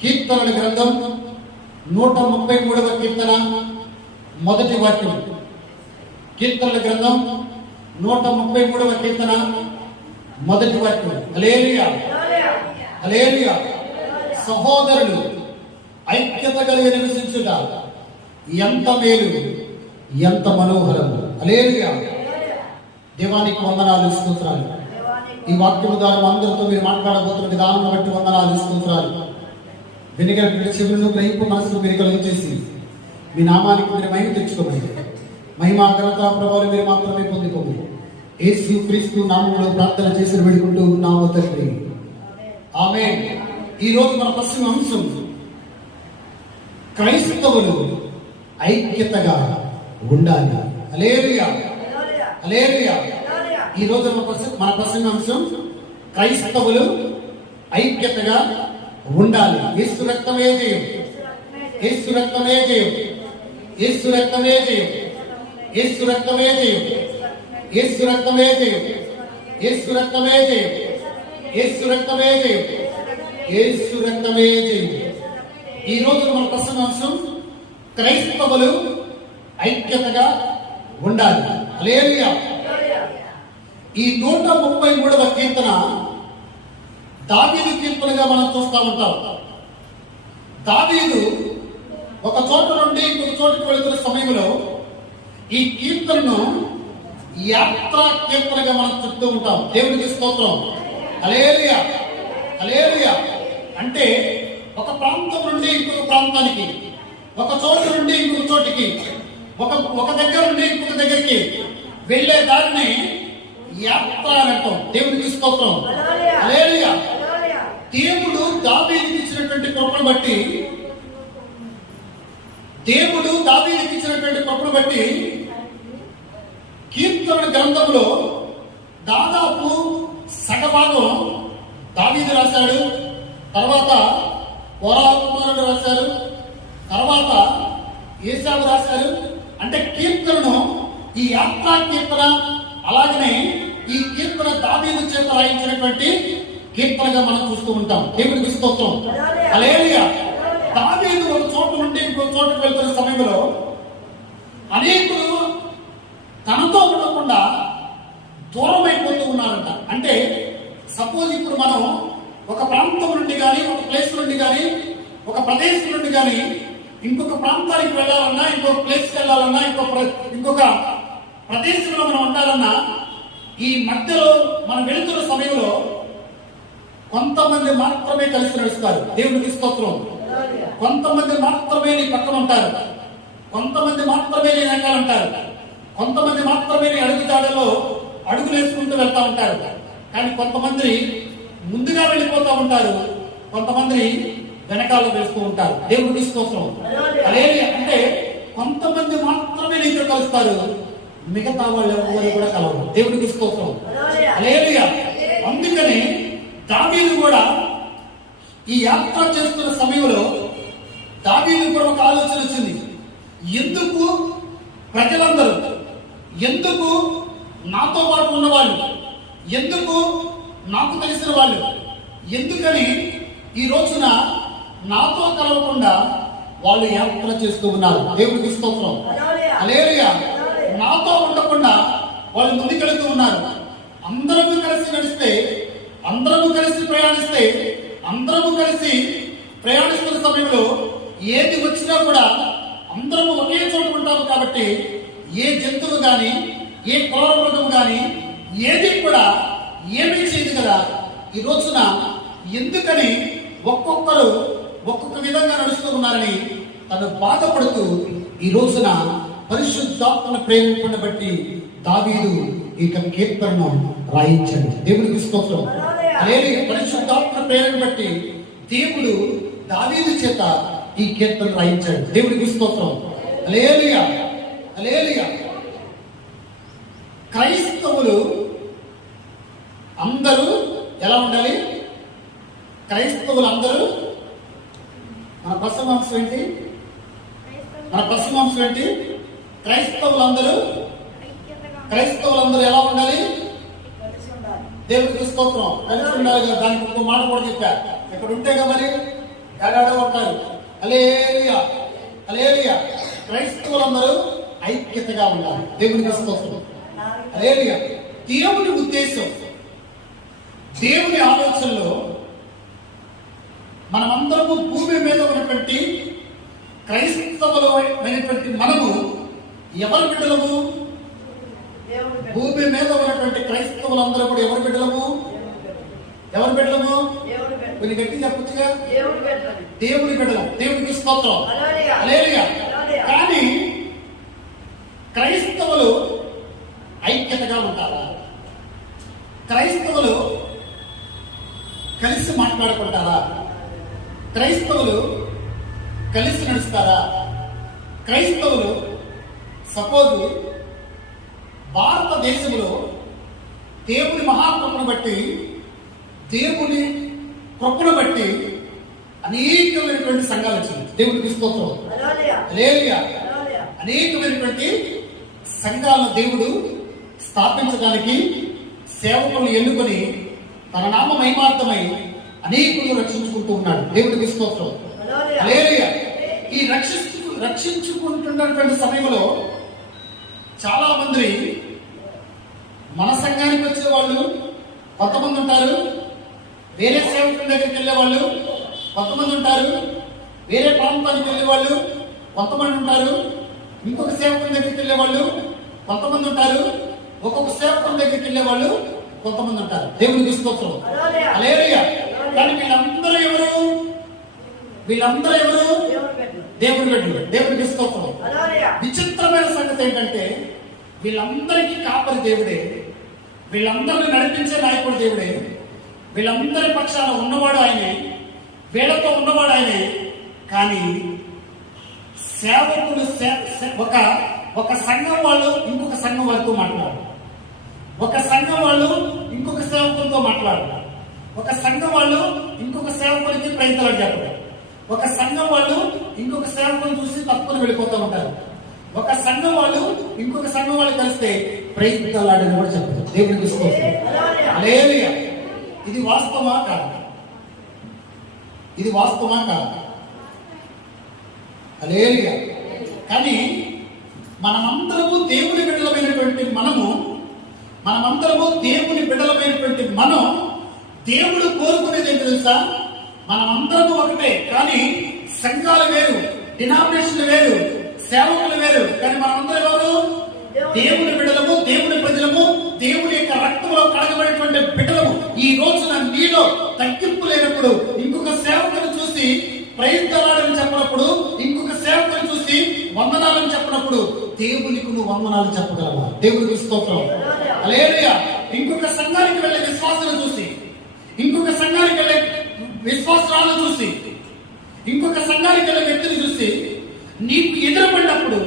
కీర్తనల గ్రంథం 133వ కీర్తన మొదటి వాక్యం. కీర్తనల గ్రంథం 133వ కీర్తన మొదటి వాక్యం. హల్లెలూయా హల్లెలూయా. సహోదరులు ఐక్యత కలిగి నివసించుట ఎంత మేలు, ఎంత మనోహరం. హల్లెలూయా. దేవానికి వందనాలు, స్తోత్రాలు. ఈ వాక్యము ద్వారా అందరితో మీరు మాట్లాడబోతున్న విధానం బట్టి వందనాలు, స్తోత్రాలు. వెనుకటి చెవులను గ్రహింపు మనసును మీరు కలుగు చేసి మీ నామానికి మీరు మహిమ తెచ్చుకోమని, మహిమ ఘనత ప్రభావాలు మీరు మాత్రమే పొందుకోమని యేసు క్రీస్తు నామములో ప్రార్థన చేసి వేడుకుంటూ ఉన్నాము తండ్రి, ఆమేన్. ఈ రోజు మన పశ్చిమ అంశం క్రైస్తవులు ఐక్యతగా ఉండాలి. హల్లెలూయా హల్లెలూయా. ఈ రోజు మన పశ్చిమ అంశం క్రైస్తవులు ఐక్యతగా ఉండాలి. యేసు రక్తమే జయం, యేసు రక్తమే జయం, యేసు రక్తమే జయం, యేసు రక్తమే జయం, యేసు రక్తమే జయం, యేసు రక్తమే జయం, యేసు రక్తమే జయం, యేసు రక్తమే జయం. ఈ రోజు మన పశ్చిమ అంశం క్రైస్తవులు ఐక్యతగా ఉండాలి. హల్లెలూయా. ఈ 133వ కీర్తన దావీదు కీర్తనగా మనం చూస్తూ ఉంటాం. దావీదు ఒక చోట నుండి ఇంకొక చోటుకు వెళుతున్న సమయంలో ఈ కీర్తనను యాత్రా కీర్తనగా మనం చెప్తూ ఉంటాం. దేవుడికి స్తోత్రం. హల్లెలూయా హల్లెలూయా. అంటే ఒక ప్రాంతం నుండి ఇంకొక ప్రాంతానికి, ఒక చోటు నుండి ఇంకొక చోటికి, ఒక దగ్గర నుండి ఇంకొక దగ్గరికి వెళ్లే దారిని యాత్ర అంటాం. దేవుడికి స్తోత్రం. హల్లెలూయా. దేవుడు దావీదుకి ఇచ్చినటువంటి కృపను బట్టి, దేవుడు దావీదుకి ఇచ్చినటువంటి కృపను బట్టి కీర్తన గ్రంథంలో దాదాపు సగభాగం దావీదు రాశాడు, తర్వాత కుమారుడు రాశారు, తర్వాత ఏశావు రాశారు. అంటే కీర్తనను ఈ యాత్రా కీర్తన, అలాగనే ఈ కీర్తన దావీదు చేత రాయించినటువంటి కీర్తనగా మనం చూస్తూ ఉంటాం. దేవుడికి స్తోత్రం. హల్లెలూయా. దావీదు ఒక చోట నుండి ఇంకొక చోటుకు వెళ్తున్న సమయంలో అనేకులు తనతో ఉండకుండా దూరం అయిపోతూ ఉన్నారంట. అంటే సపోజ్ ఇప్పుడు మనం ఒక ప్రాంతం నుండి కానీ, ఒక ప్లేస్ నుండి కానీ, ఒక ప్రదేశం నుండి కానీ ఇంకొక ప్రాంతానికి వెళ్ళాలన్నా, ఇంకొక ప్లేస్కి వెళ్ళాలన్నా, ఇంకొక ప్రదేశంలో మనం ఉండాలన్నా ఈ మధ్యలో మనం వెళుతున్న సమయంలో కొంతమంది మాత్రమే కలిసి నడుస్తారు. దేవుడికి స్తోత్రం. కొంతమంది మాత్రమే నీ పక్కన ఉంటారు, కొంతమంది మాత్రమే నీ వెనకాల ఉంటారు, కొంతమంది మాత్రమే నీ అడుగుజాడలో అడుగులు వేసుకుంటూ వెళ్తా ఉంటారు. కానీ కొంతమంది ముందుగా వెళ్ళిపోతూ ఉంటారు, కొంతమంది వెనకాల వేస్తూ ఉంటారు. దేవుడికి స్తోత్రం. హల్లెలూయా. అంటే కొంతమంది మాత్రమే నీతో కలుస్తారు, మిగతా వాళ్ళు ఎవరు కూడా కలవరు. దేవుడికి స్తోత్రం. హల్లెలూయా. అందుకని దావీదు కూడా ఈ యాత్ర చేస్తున్న సమయంలో దావీదు కూడా ఒక ఆలోచన వచ్చింది. ఎందుకు ప్రజలందరూ, ఎందుకు నాతో పాటు ఉన్నవాళ్ళు, ఎందుకు నాకు తెలిసిన వాళ్ళు, ఎందుకని ఈ రోజున నాతో కలవకుండా వాళ్ళు యాత్ర చేస్తూ ఉన్నారు. దేవుడికి స్తోత్రం. హల్లెలూయా. నాతో ఉండకుండా వాళ్ళు ముందుకెళ్తూ ఉన్నారు. అందరము కలిసి నడిస్తే, అందరము కలిసి ప్రయాణిస్తే, అందరము కలిసి ప్రయాణిస్తున్న సమయంలో ఏది వచ్చినా కూడా అందరము ఒకే చోట ఉంటాము. కాబట్టి ఏ జంతువు గాని, ఏ క్రూర మృగం గాని ఏది కూడా ఏమీ చేయదు కదా. ఈ రోజున ఎందుకని ఒక్కొక్కరు ఒక్కొక్క విధంగా నడుస్తూ ఉన్నారని తను బాధపడుతూ ఈ రోజున పరిశుద్ధాత్మను ప్రేమింపని బట్టి దావీదు ఈ కీర్తనను రాయించాడు. దేవుడికి స్తోత్రం. అలాగే పరిశుద్ధాత్మ ప్రేరణ బట్టి దేవుడు దావీదు చేత ఈ కీర్తన రాయించాడు. దేవుడికి స్తోత్రం. హల్లెలూయా హల్లెలూయా. క్రైస్తవులు అందరూ ఎలా ఉండాలి? క్రైస్తవులు అందరూ, మన పశ్చిమ అంశం ఏంటి? మన పశ్చిమ అంశం ఏంటి? క్రైస్తవులందరూ ఎలా ఉండాలి? దేవుడికి స్తోత్రం. కలిసి ఉండాలి కదా. దానికి ఒక మాట కూడా చెప్పా. ఇక్కడ ఉంటేగా మరి ఏడాడో ఉంటారు. హల్లెలూయా, హల్లెలూయా. క్రైస్తవులందరూ ఐక్యతగా ఉండాలి. దేవునికి స్తోత్రం. హల్లెలూయా. దేవుని ఉద్దేశం, దేవుని ఆలోచనలో మనమందరము భూమి మీద ఉన్నటువంటి క్రైస్తవులమైనటువంటి మనము ఎవరి బిడ్డలము? భూమి మీద ఉన్నటువంటి క్రైస్తవులందరూ కూడా ఎవరి బిడ్డలము? ఎవరి బిడ్డలము? కొన్ని గట్టి చెప్పచ్చుగా, దేవుని బిడ్డలం. దేవునికి స్తోత్రం. హల్లెలూయా. కానీ క్రైస్తవులు ఐక్యతగా ఉంటారా? క్రైస్తవులు కలిసి మాట్లాడుకుంటారా? క్రైస్తవులు కలిసి నడుస్తారా? క్రైస్తవులు సపోజ్ భారతదేశంలో దేవుని మహాకృపను బట్టి, దేవుని కృపను బట్టి అనేకమైనటువంటి సంఘాలు వచ్చింది. దేవునికి స్తోత్రం. హల్లెలూయా. అనేకమైనటువంటి సంఘాలను దేవుడు స్థాపించడానికి సేవకులను ఎన్నుకొని తన నామ మహిమార్థమై అనేకులను రక్షించుకుంటూ ఉన్నాడు. దేవుడికి స్తోత్రం. హల్లెలూయా. ఈ రక్షించుకుంటున్నటువంటి సమయంలో చాలా మంది మన సంఘానికి వచ్చే వాళ్ళు కొంతమంది ఉంటారు, వేరే సేవకుల దగ్గరికి వెళ్ళే వాళ్ళు కొంతమంది ఉంటారు, వేరే ప్రాంతానికి వెళ్ళే వాళ్ళు కొంతమంది ఉంటారు, ఇంకొక సేవకుల దగ్గరికి వెళ్ళే వాళ్ళు కొంతమంది ఉంటారు, ఒక్కొక్క సేవకుల దగ్గరికి వెళ్ళే వాళ్ళు కొంతమంది ఉంటారు. దేవునికి స్తోత్రం. హల్లెలూయా. కానీ వీళ్ళందరూ ఎవరు? వీళ్ళందరూ ఎవరు? దేవుని బిడ్డలు. దేవునికి స్తోత్రం. విచిత్రమైన సంగతి ఏంటంటే వీళ్ళందరికీ కాపరి దేవుడే, వీళ్ళందరినీ నడిపించే నాయకుడు దేవుడే, వీళ్ళందరి పక్షాన ఉన్నవాడు ఆయనే, వీళ్ళతో ఉన్నవాడు ఆయనే. కానీ సేవకులు ఒక సంఘం వాళ్ళు ఇంకొక సంఘం వాళ్ళతో మాట్లాడారు, ఒక సంఘం వాళ్ళు ఇంకొక సేవకులతో మాట్లాడారు, ఒక సంఘం వాళ్ళు ఇంకొక సేవకులకి ప్రయత్నాలు చెప్పడం, ఒక సంఘం వాళ్ళు ఇంకొక సేవకులు చూసి తప్పును వెళ్ళిపోతూ ఉంటారు, ఒక సంఘం వాళ్ళు ఇంకొక సంఘం వాళ్ళు కలిస్తే ప్రయత్నాలని కూడా చెప్తారు. దేవుడికి స్తోత్రం. హల్లెలూయా. ఇది వాస్తవమా కాదు? ఇది వాస్తవమా కాదు? హల్లెలూయా. కానీ మనమందరము దేవుని బిడ్డలమైనటువంటి మనమందరము దేవుని బిడ్డలమైనటువంటి మనం దేవుడు కోరుకునేది ఏంటి తెలుసా? మనమందరము ఒకటే, కానీ సంఘాలు వేరు, డినామినేషన్లు వేరు, సేవకులు వేరు. కానీ మనమందరం ఎవరు? దేవుని బిడ్డలము, దేవుని ప్రజలము, దేవుని యొక్క రక్తంలో కడగబడినటువంటి బిడ్డలము. ఈ రోజున నీలో తగ్గింపు లేనప్పుడు ఇంకొక సేవకుని చూసి ప్రయత్నాలని చెప్పినప్పుడు, ఇంకొక సేవకుని చూసి వందనాలను చెప్పినప్పుడు దేవునికి నువ్వు వందనాలు చెప్పగలవా? దేవునికి స్తోత్రం. హల్లెలూయా. ఇంకొక సంఘానికి వెళ్ళే విశ్వాసాలు చూసి, ఇంకొక సంఘానికి వెళ్ళే విశ్వాసాలను చూసి, ఇంకొక సంఘానికి వెళ్ళే వ్యక్తిని చూసి నీకు ఎదురుపడినప్పుడు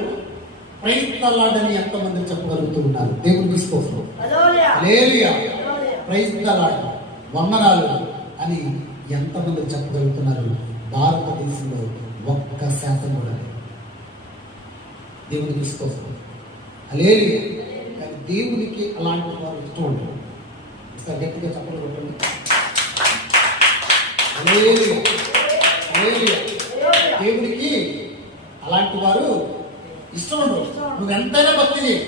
ప్రయత్నాలని ఎంతమంది చెప్పగలుగుతూ ఉన్నారు? దేవునికి స్తోత్రం. హల్లెలూయా. ప్రయత్నాలు, వందనాలు అని ఎంతమంది చెప్పగలుగుతున్నారు? భారతదేశంలో 1% కూడా. దేవునికి స్తోత్రం. హల్లెలూయా. కానీ దేవునికి అలాంటి వారు ఇష్టం ఉంటారు. గట్టిగా చెప్పలు కొట్టండి. హల్లెలూయా. హల్లెలూయా. దేవుడికి అలాంటి వారు ఇష్టం ఉండవు. నువ్వు ఎంతైనా భక్తి చేయి,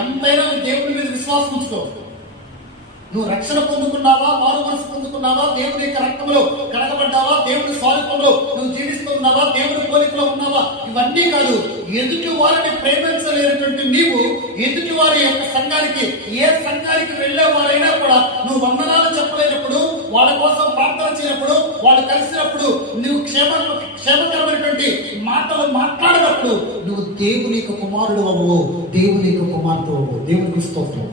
ఎంతైనా దేవుడి మీద విశ్వాసం ఉంచుకో. నువ్వు రక్షణ పొందుకున్నావా, మారు మనసు పొందుకున్నావా, దేవుని యొక్క రక్తంలో కడగబడ్డావా, దేవుని స్వారూపంలో నువ్వు జీవిస్తూ ఉన్నావా, దేవుని పోలికలో ఉన్నావా, ఇవన్నీ కాదు. ఎదుటి వారిని ప్రేమించలేనటువంటి నీవు ఎదుటి వారి యొక్క సంఘానికి, ఏ సంఘానికి వెళ్లే వారైనా కూడా నువ్వు వందనాలు చెప్పలేనప్పుడు, వాళ్ళ కోసం ప్రార్థన చేయనప్పుడు, వాళ్ళు కలిసినప్పుడు నువ్వు క్షేమకరమైనటువంటి మాటలు మాట్లాడినప్పుడు నువ్వు దేవుని యొక్క కుమారుడు అవ్వవు, దేవుని యొక్క కుమార్తె అవ్వవు. దేవునికి స్తోత్రం.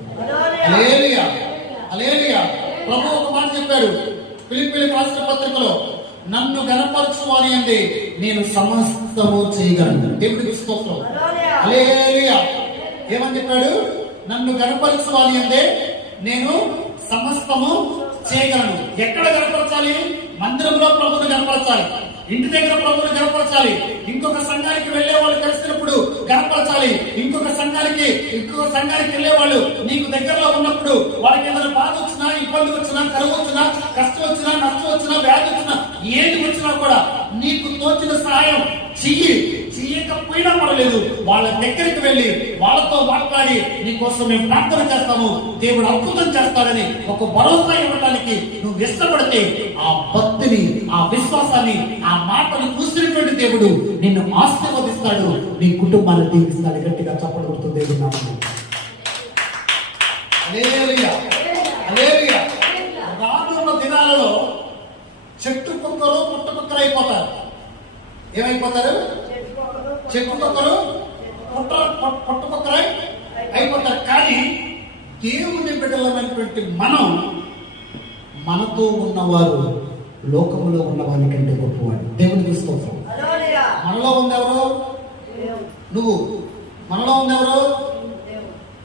హల్లెలూయా. హల్లెలూయా. ప్రభు ఒక మాట చెప్పాడు ఫిలిప్పీయులకు రాసిన పత్రికలో, నన్ను గణపరచు వారి యందు నేను సమస్తము చేయగలను. దేవుడికి స్తోత్రం. హల్లెలూయా. ఏమని చెప్పాడు? నన్ను గణపరచు వారి యందు నేను సమస్తము చేయగలను. ఎక్కడ గణపరచాలి? మందిరంలో ప్రభువుని కనపరచాలి, ఇంటి దగ్గర ప్రభువుని కనపరచాలి, ఇంకొక సంఘానికి వెళ్లే వాళ్ళు కలిసినప్పుడు కనపరచాలి, ఇంకొక సంఘానికి వెళ్లే వాళ్ళు నీకు దగ్గరలో ఉన్నప్పుడు వాళ్ళకి ఏదైనా బాధ వచ్చినా, ఇబ్బంది వచ్చినా, కరువు వచ్చినా, కష్టం వచ్చినా, నష్టం వచ్చినా, వ్యాధి వచ్చినా, ఏది వచ్చినా కూడా నీకు తోచిన సహాయం చెయ్యకపోయినా పర్వాలేదు, వాళ్ళ దగ్గరికి వెళ్ళి వాళ్ళతో మాట్లాడి నీకోసం మేము ప్రార్థన చేస్తాము, దేవుడు అద్భుతం చేస్తాడని ఒక భరోసా ఇవ్వడానికి నువ్వు ఇష్టపడితే ఆ భక్తిని, ఆ విశ్వాసాన్ని, ఆ మాటను చూసినటువంటి దేవుడు నిన్ను ఆశీర్వదిస్తాడు, నీ కుటుంబాన్ని దీవిస్తాడు. గట్టిగా చెప్పబడుతుంది దేవుడు నామమున. హల్లెలూయా, హల్లెలూయా. రానున్న దినాలలో చెట్టు కుక్కలు పుట్ట కుక్కలు అయిపోతారు. ఏమైపోతారు? చెట్టు కుక్కలు పుట్ట కుక్కలు అయిపోతారు. కానీ దేవుని బిడ్డలమైనటువంటి మనం, మనతో ఉన్నవారు లోకములో ఉన్న వారి కంటే గొప్పవాడు. దేవునికి స్తోత్రం. మనలో ఉందెవరు? నువ్వు. మనలో ఉందెవరు?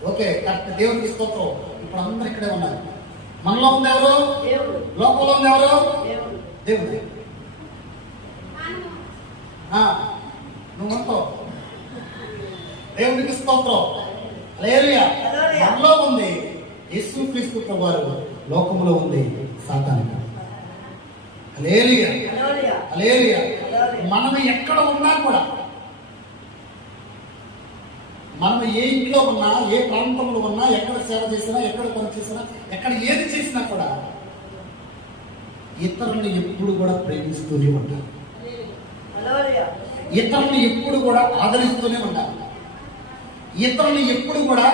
Okay, correct. దేవునికి స్తోత్రం. ఇప్పుడు అందరు ఇక్కడే ఉన్నారు. మనలో ఉందెవరు? లోకంలో ఉందెవరు? దేవుడు. నువ్వు దేవునికి స్తోత్రం. హల్లెలూయా. మనలో ఉంది యేసుక్రీస్తు ప్రభువారు, లోకములో ఉంది సాతాను. హల్లెలూయా, హల్లెలూయా. మనం ఎక్కడ ఉన్నా కూడా, మనం ఏ ఇంట్లో ఉన్నా, ఏ ప్రాంతంలో ఉన్నా, ఎక్కడ సేవ చేసినా, ఎక్కడ పని చేసినా, ఎక్కడ ఏది చేసినా కూడా ఇతరులను ఎప్పుడు కూడా ప్రేమిస్తూనే ఉంటారు, ఇతరులను ఎప్పుడు కూడా ఆదరిస్తూనే ఉండాలి, ఇతరులను ఎప్పుడు కూడా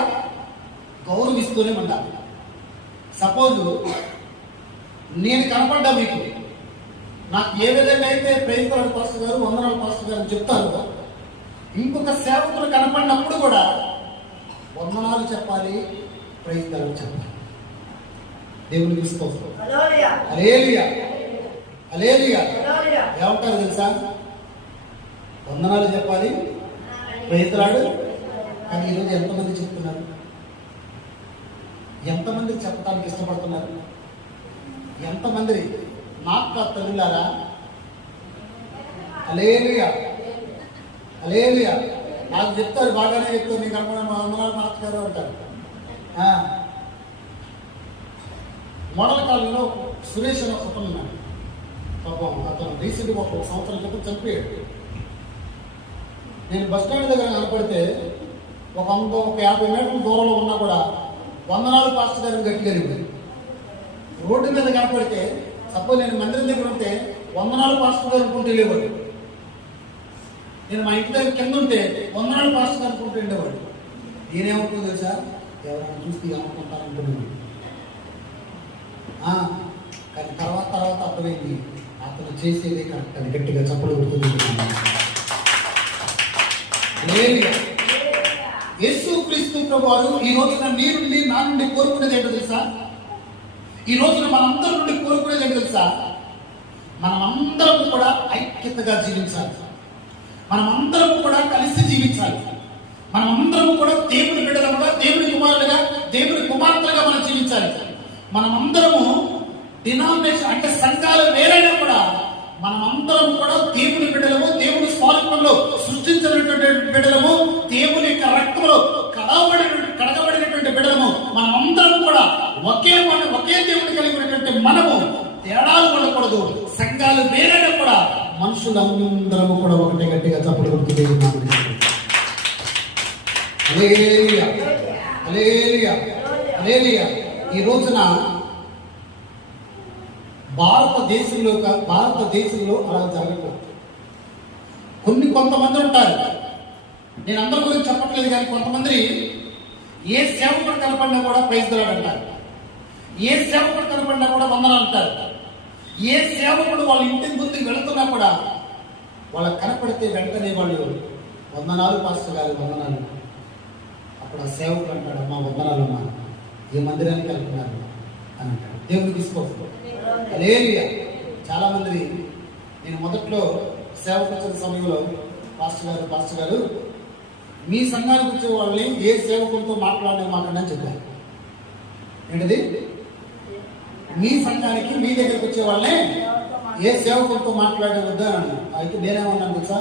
గౌరవిస్తూనే ఉండాలి. సపోజ్ నేను కనపడ్డా మీకు, నాకు ఏ విధంగా అయితే ప్రైజ్ గారు పాస్టర్ గారు, వందనాలు పాస్టర్ గారు చెప్తారో, ఇంకొక సేవకులు కనపడినప్పుడు కూడా వందనాలు చెప్పాలి, ప్రైజ్ గారు చెప్పాలి. దేవునికి స్తోత్రం. హల్లెలూయా, హల్లెలూయా. ఏమంటారు తెలుసా? వందనాలు చెప్పాలి, ప్రైజ్ రాడు. కానీ ఈరోజు ఎంతమంది చెప్తున్నారు? ఎంతమంది చెప్పడానికి ఇష్టపడుతున్నారు? ఎంతమంది నాకు తల్లులారా? హల్లెలూయా, హల్లెలూయా. నాకు చెప్తారు, బాగానే చెప్తారు, నీకు అనుకున్న వందనాలు మార్చారు అంటారు. మోడల్ కాలంలో సురేష్ అని ఒక ఉన్నాడు. పాపం అతను రీసెంట్గా ఒక సంవత్సరం క్రితం చనిపోయాడు. నేను బస్ స్టాండ్ దగ్గర కనపడితే ఒక 50 మీటర్ల దూరంలో ఉన్నా కూడా వందనాలు పాస్టర్ గారిని గట్టిగా వెళ్ళిపోయింది. రోడ్డు మీద కనపడితే, సపోజ్ నేను మందిరం దగ్గర ఉంటే వందనాలు పాస్టర్ గారు అనుకుంటూ వెళ్ళేవాడు. నేను మా ఇంటి దగ్గర కింద ఉంటే వందనాలు పాస్టర్ గారు అనుకుంటూ వెళ్ళేవాడు. నేనేమనుకుంది తెలుసా? ఎవరైనా చూస్తే ఏమనుకుంటారనుకున్నాను. కానీ తర్వాత అర్థమైంది, అతను చేసేదే కరెక్ట్ అని. గట్టిగా చప్పలు కొడుతుంది. యేసుక్రీస్తు ప్రభువారు ఈ రోజున నీ నుండి, నా నుండి కోరుకునేది ఏంటో తెలుసా? ఈ రోజున మనందరి నుండి కోరుకునేది ఏంటో తెలుసా? మనమందరం కూడా ఐక్యతగా జీవించాలి, మనమందరం కూడా కలిసి జీవించాలి, మనమందరం కూడా దేవుని బిడ్డలుగా, దేవుని కుమారులుగా, దేవుని కుమార్తెలుగా మనం జీవించాలి. మనమందరము డినామినేషన్ అంటే సంఘాలు వేరైనా కూడా మనమందరం కూడా దేవుని బిడ్డలము, దేవుని స్వారూపంలో సృష్టించినటువంటి బిడ్డలము, దేవుని యొక్క రక్తంలో కడగబడినటువంటి బిడ్డలము. మనమందరం కూడా ఒకే దేవుని కలిగినటువంటి మనము తేడాలు ఉండకూడదు. సంఘాలు వేరైనా కూడా మనుషులందరము కూడా ఒకటే. గట్టిగా చప్పలు కొడుతుంది. హల్లెలూయా, హల్లెలూయా, హల్లెలూయా. ఈ రోజున భారతదేశంలో అలా జరగట్లేదు. కొంతమంది ఉంటారు, నేను అందరి గురించి చెప్పట్లేదు, కానీ కొంతమంది ఏ సేవకుడు కనపడినా కూడా ప్రైజ్ ది లార్డ్ అంటారు, ఏ సేవకుడు కనపడినా కూడా వందనాలు అంటారు, ఏ సేవకుడు వాళ్ళ ఇంటి ముందుకు వెళుతున్నా కూడా వాళ్ళకి కనపడితే వెంటనే వాళ్ళు వందనాలు పాస్టర్ గారు, వందనాలు. అప్పుడు ఆ సేవకుడు అంటాడు, అమ్మా వందనాలు అమ్మా, ఏ మందిరానికి వెళ్తున్నారు అని అంటాడు. దేవుడికి తీసుకోవచ్చు. హల్లెలూయా. చాలా మంది, నేను మొదట్లో సేవకు వచ్చిన సమయంలో పాస్టర్ గారు మీ సంఘానికి వచ్చే వాళ్ళని ఏ సేవకులతో మాట్లాడే మాట్లాడని చెప్పారు. ఏంటిది? మీ సంఘానికి, మీ దగ్గరకు వచ్చే వాళ్ళని ఏ సేవకులతో మాట్లాడవద్దా అని. అయితే నేనేమన్నాను తెలుసా,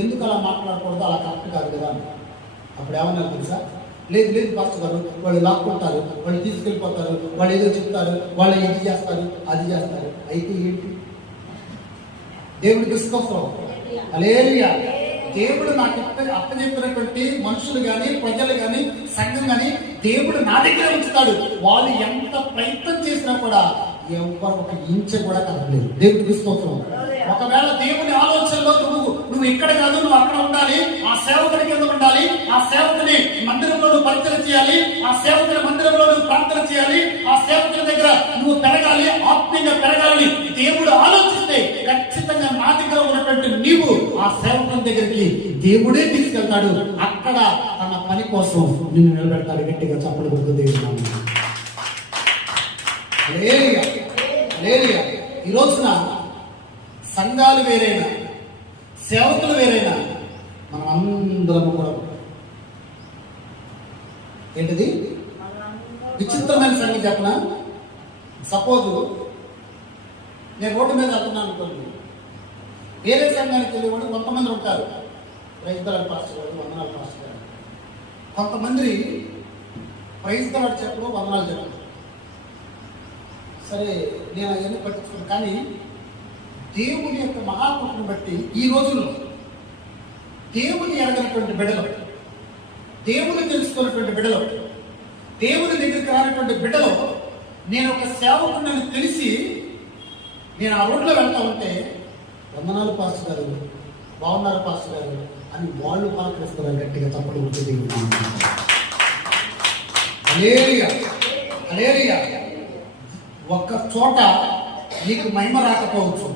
ఎందుకు అలా మాట్లాడకూడదు, అలా కరెక్ట్ కాదు కదా అని. అప్పుడు ఏమన్నారు తెలుసా, లేదు లేదు పాస్టర్ గారు, వాళ్ళు లాక్కుంటారు, వాళ్ళు తీసుకెళ్ళిపోతారు, వాళ్ళు ఏదో చెప్తారు, వాళ్ళు ఇది చేస్తారు అది చేస్తారు. అయితే ఏంటి, దేవుడికి స్తోత్రం, హల్లెలూయా. దేవుడు నాకు అప్పచెప్పినటువంటి మనుషులు కానీ ప్రజలు కానీ సంఘం కానీ దేవుడు నా దగ్గర ఉంచుతాడు. వాళ్ళు ఎంత ప్రయత్నం చేసినా కూడా ఎవరు ఒక ఇంచ కూడా కదలేదు. దేవుడికి స్తోత్రం. ఒకవేళ దేవుని ఆలోచనలో నువ్వు ఇక్కడ కాదు, నువ్వు అక్కడ ఉండాలి, ఆ సేవకుడి కింద ఉండాలి, ఆ సేవకుని మందిరంలో నువ్వు పరిచయం చేయాలి, ఆ సేవకుని మందిరంలో నువ్వు ప్రార్థన చేయాలి, ఆ సేవకుని దగ్గర నువ్వు పెరగాలి, ఆత్మీయంగా పెరగాలని దేవుడు ఆలోచిస్తే ఖచ్చితంగా నా దగ్గర ఉన్నటువంటి నీవు ఆ సేవకుని దగ్గరికి దేవుడే తీసుకెళ్తాడు. అక్కడ తన పని కోసం నిన్ను నిలబెడతాడు. గట్టిగా చప్పట్లు కొడుతూ దేవుడు. ఈ రోజున సంఘాలు వేరైనా, సేవకులు వేరైనా, మనం అందరం కూడా ఏంటిది విచిత్రమైన సంగతి చెప్పనా. సపోజ్ నేను రోడ్డు మీద వెళ్తున్నాను అనుకోండి, వేరే సంఘానికి వెళ్ళేవాడు కొంతమంది ఉంటారు, ప్రైజ్దలాడు పాస్టర్ గారు, వందనాలు పాస్టర్ గారు. కొంతమంది ప్రైజ్దలాడు చెప్పడం, వందనాలు చెప్పడం. సరే, నేను అవన్నీ పట్టించుకున్నాను. కానీ దేవుని యొక్క మహాకృపను బట్టి ఈ రోజుల్లో దేవుని ఎరగనటువంటి బిడ్డలు, దేవుని తెలుసుకున్నటువంటి బిడ్డలు, దేవుని దగ్గరికి రానటువంటి బిడ్డలు, నేను ఒక సేవకుడిని తెలిసి నేను ఆ రోడ్లో వెళ్తా ఉంటే, వందనాలు పాస్టర్ గారు, బాగున్నారు పాస్టర్ గారు అని వాళ్ళు పలకరిస్తారు. గట్టిగా చప్పట్లు కొడుతూ హల్లెలూయా, హల్లెలూయా. ఒక చోట నీకు మహిమ రాకపోవచ్చు,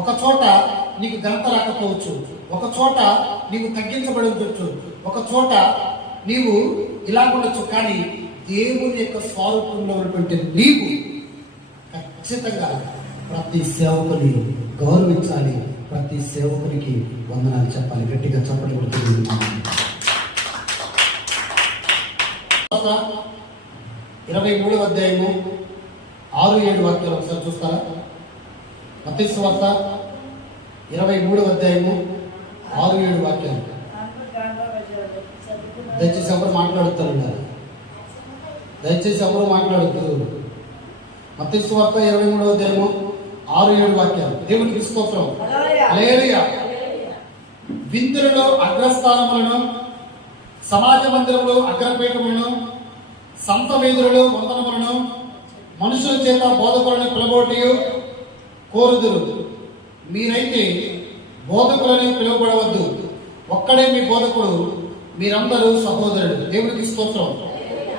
ఒక చోట నీకు ఘనత రాకపోవచ్చు, ఒక చోట నీవు తగ్గించబడి ఉండొచ్చు, ఒక చోట నీవు ఇలా ఉండొచ్చు. కానీ దేవుని యొక్క స్వరూపంలో ఉన్నటువంటి నీవు ఖచ్చితంగా ప్రతి సేవకుని గౌరవించాలి, ప్రతి సేవకునికి వందనాలు చెప్పాలి. గట్టిగా చప్పట్లు కొడుతుంది. 23వ అధ్యాయము 6-7 వాక్యాలు ఒకసారి చూస్తారా? మత్తయి సువార్త 23వ అధ్యాయము 6-7 వాక్యాలు. దయచేసి ఎవరు మాట్లాడుతారు, దయచేసి ఎవరు మాట్లాడుతూ. మత్తయి సువార్త 23వ అధ్యాయము 6-7 వాక్యాలు. దేవునికి స్తోత్రం, హల్లెలూయా. విందులలో అగ్రస్థానములను, సమాజ మందిరంలో అగ్రపీఠములను, సంత వీధులలో వందనములను, మనుషుల చేత బోధకులను పిలబోటి కోరుదురు. మీరైతే బోధకులని పిలువబడవద్దు, ఒక్కడే మీ బోధకుడు, మీరందరూ సహోదరుడు. దేవునికి స్తోత్రం,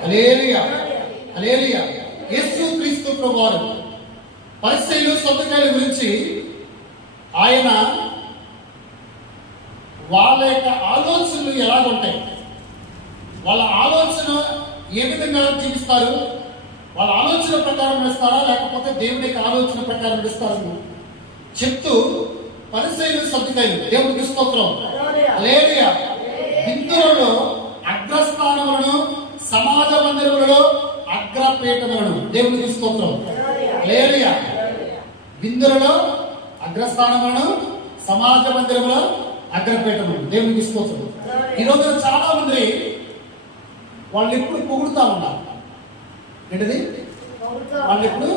హల్లెలూయా, హల్లెలూయా. యేసు క్రీస్తు ప్రభువారు పరిసయ్యులు సద్దుకాయల గురించి ఆయన వాళ్ళ యొక్క ఆలోచనలు ఎలాగుంటాయి, వాళ్ళ ఆలోచన ఏ విధంగా జీవిస్తారు, వాళ్ళ ఆలోచన ప్రకారం ఇస్తారా లేకపోతే దేవుని యొక్క ఆలోచన ప్రకారం ఇస్తారని చెప్తూ పరిసయ్యులు సద్దుకాయలు, దేవునికి స్తోత్రం, హల్లెలూయా, విందులలో అగ్రస్థానములను, సమాజ మందిరములలో అగ్రపీఠములను. దేవునికి స్తోత్రం, హల్లెలూయా. విందులలో అగ్రస్థానములను, సమాజ మందిరములో అగ్రపీఠములను. దేవునికి స్తోత్రం. ఈరోజు చాలా మంది వాళ్ళు ఎప్పుడు పొగుడుతూ ఉన్నారు. ఏంటిది? వాళ్ళు ఎప్పుడు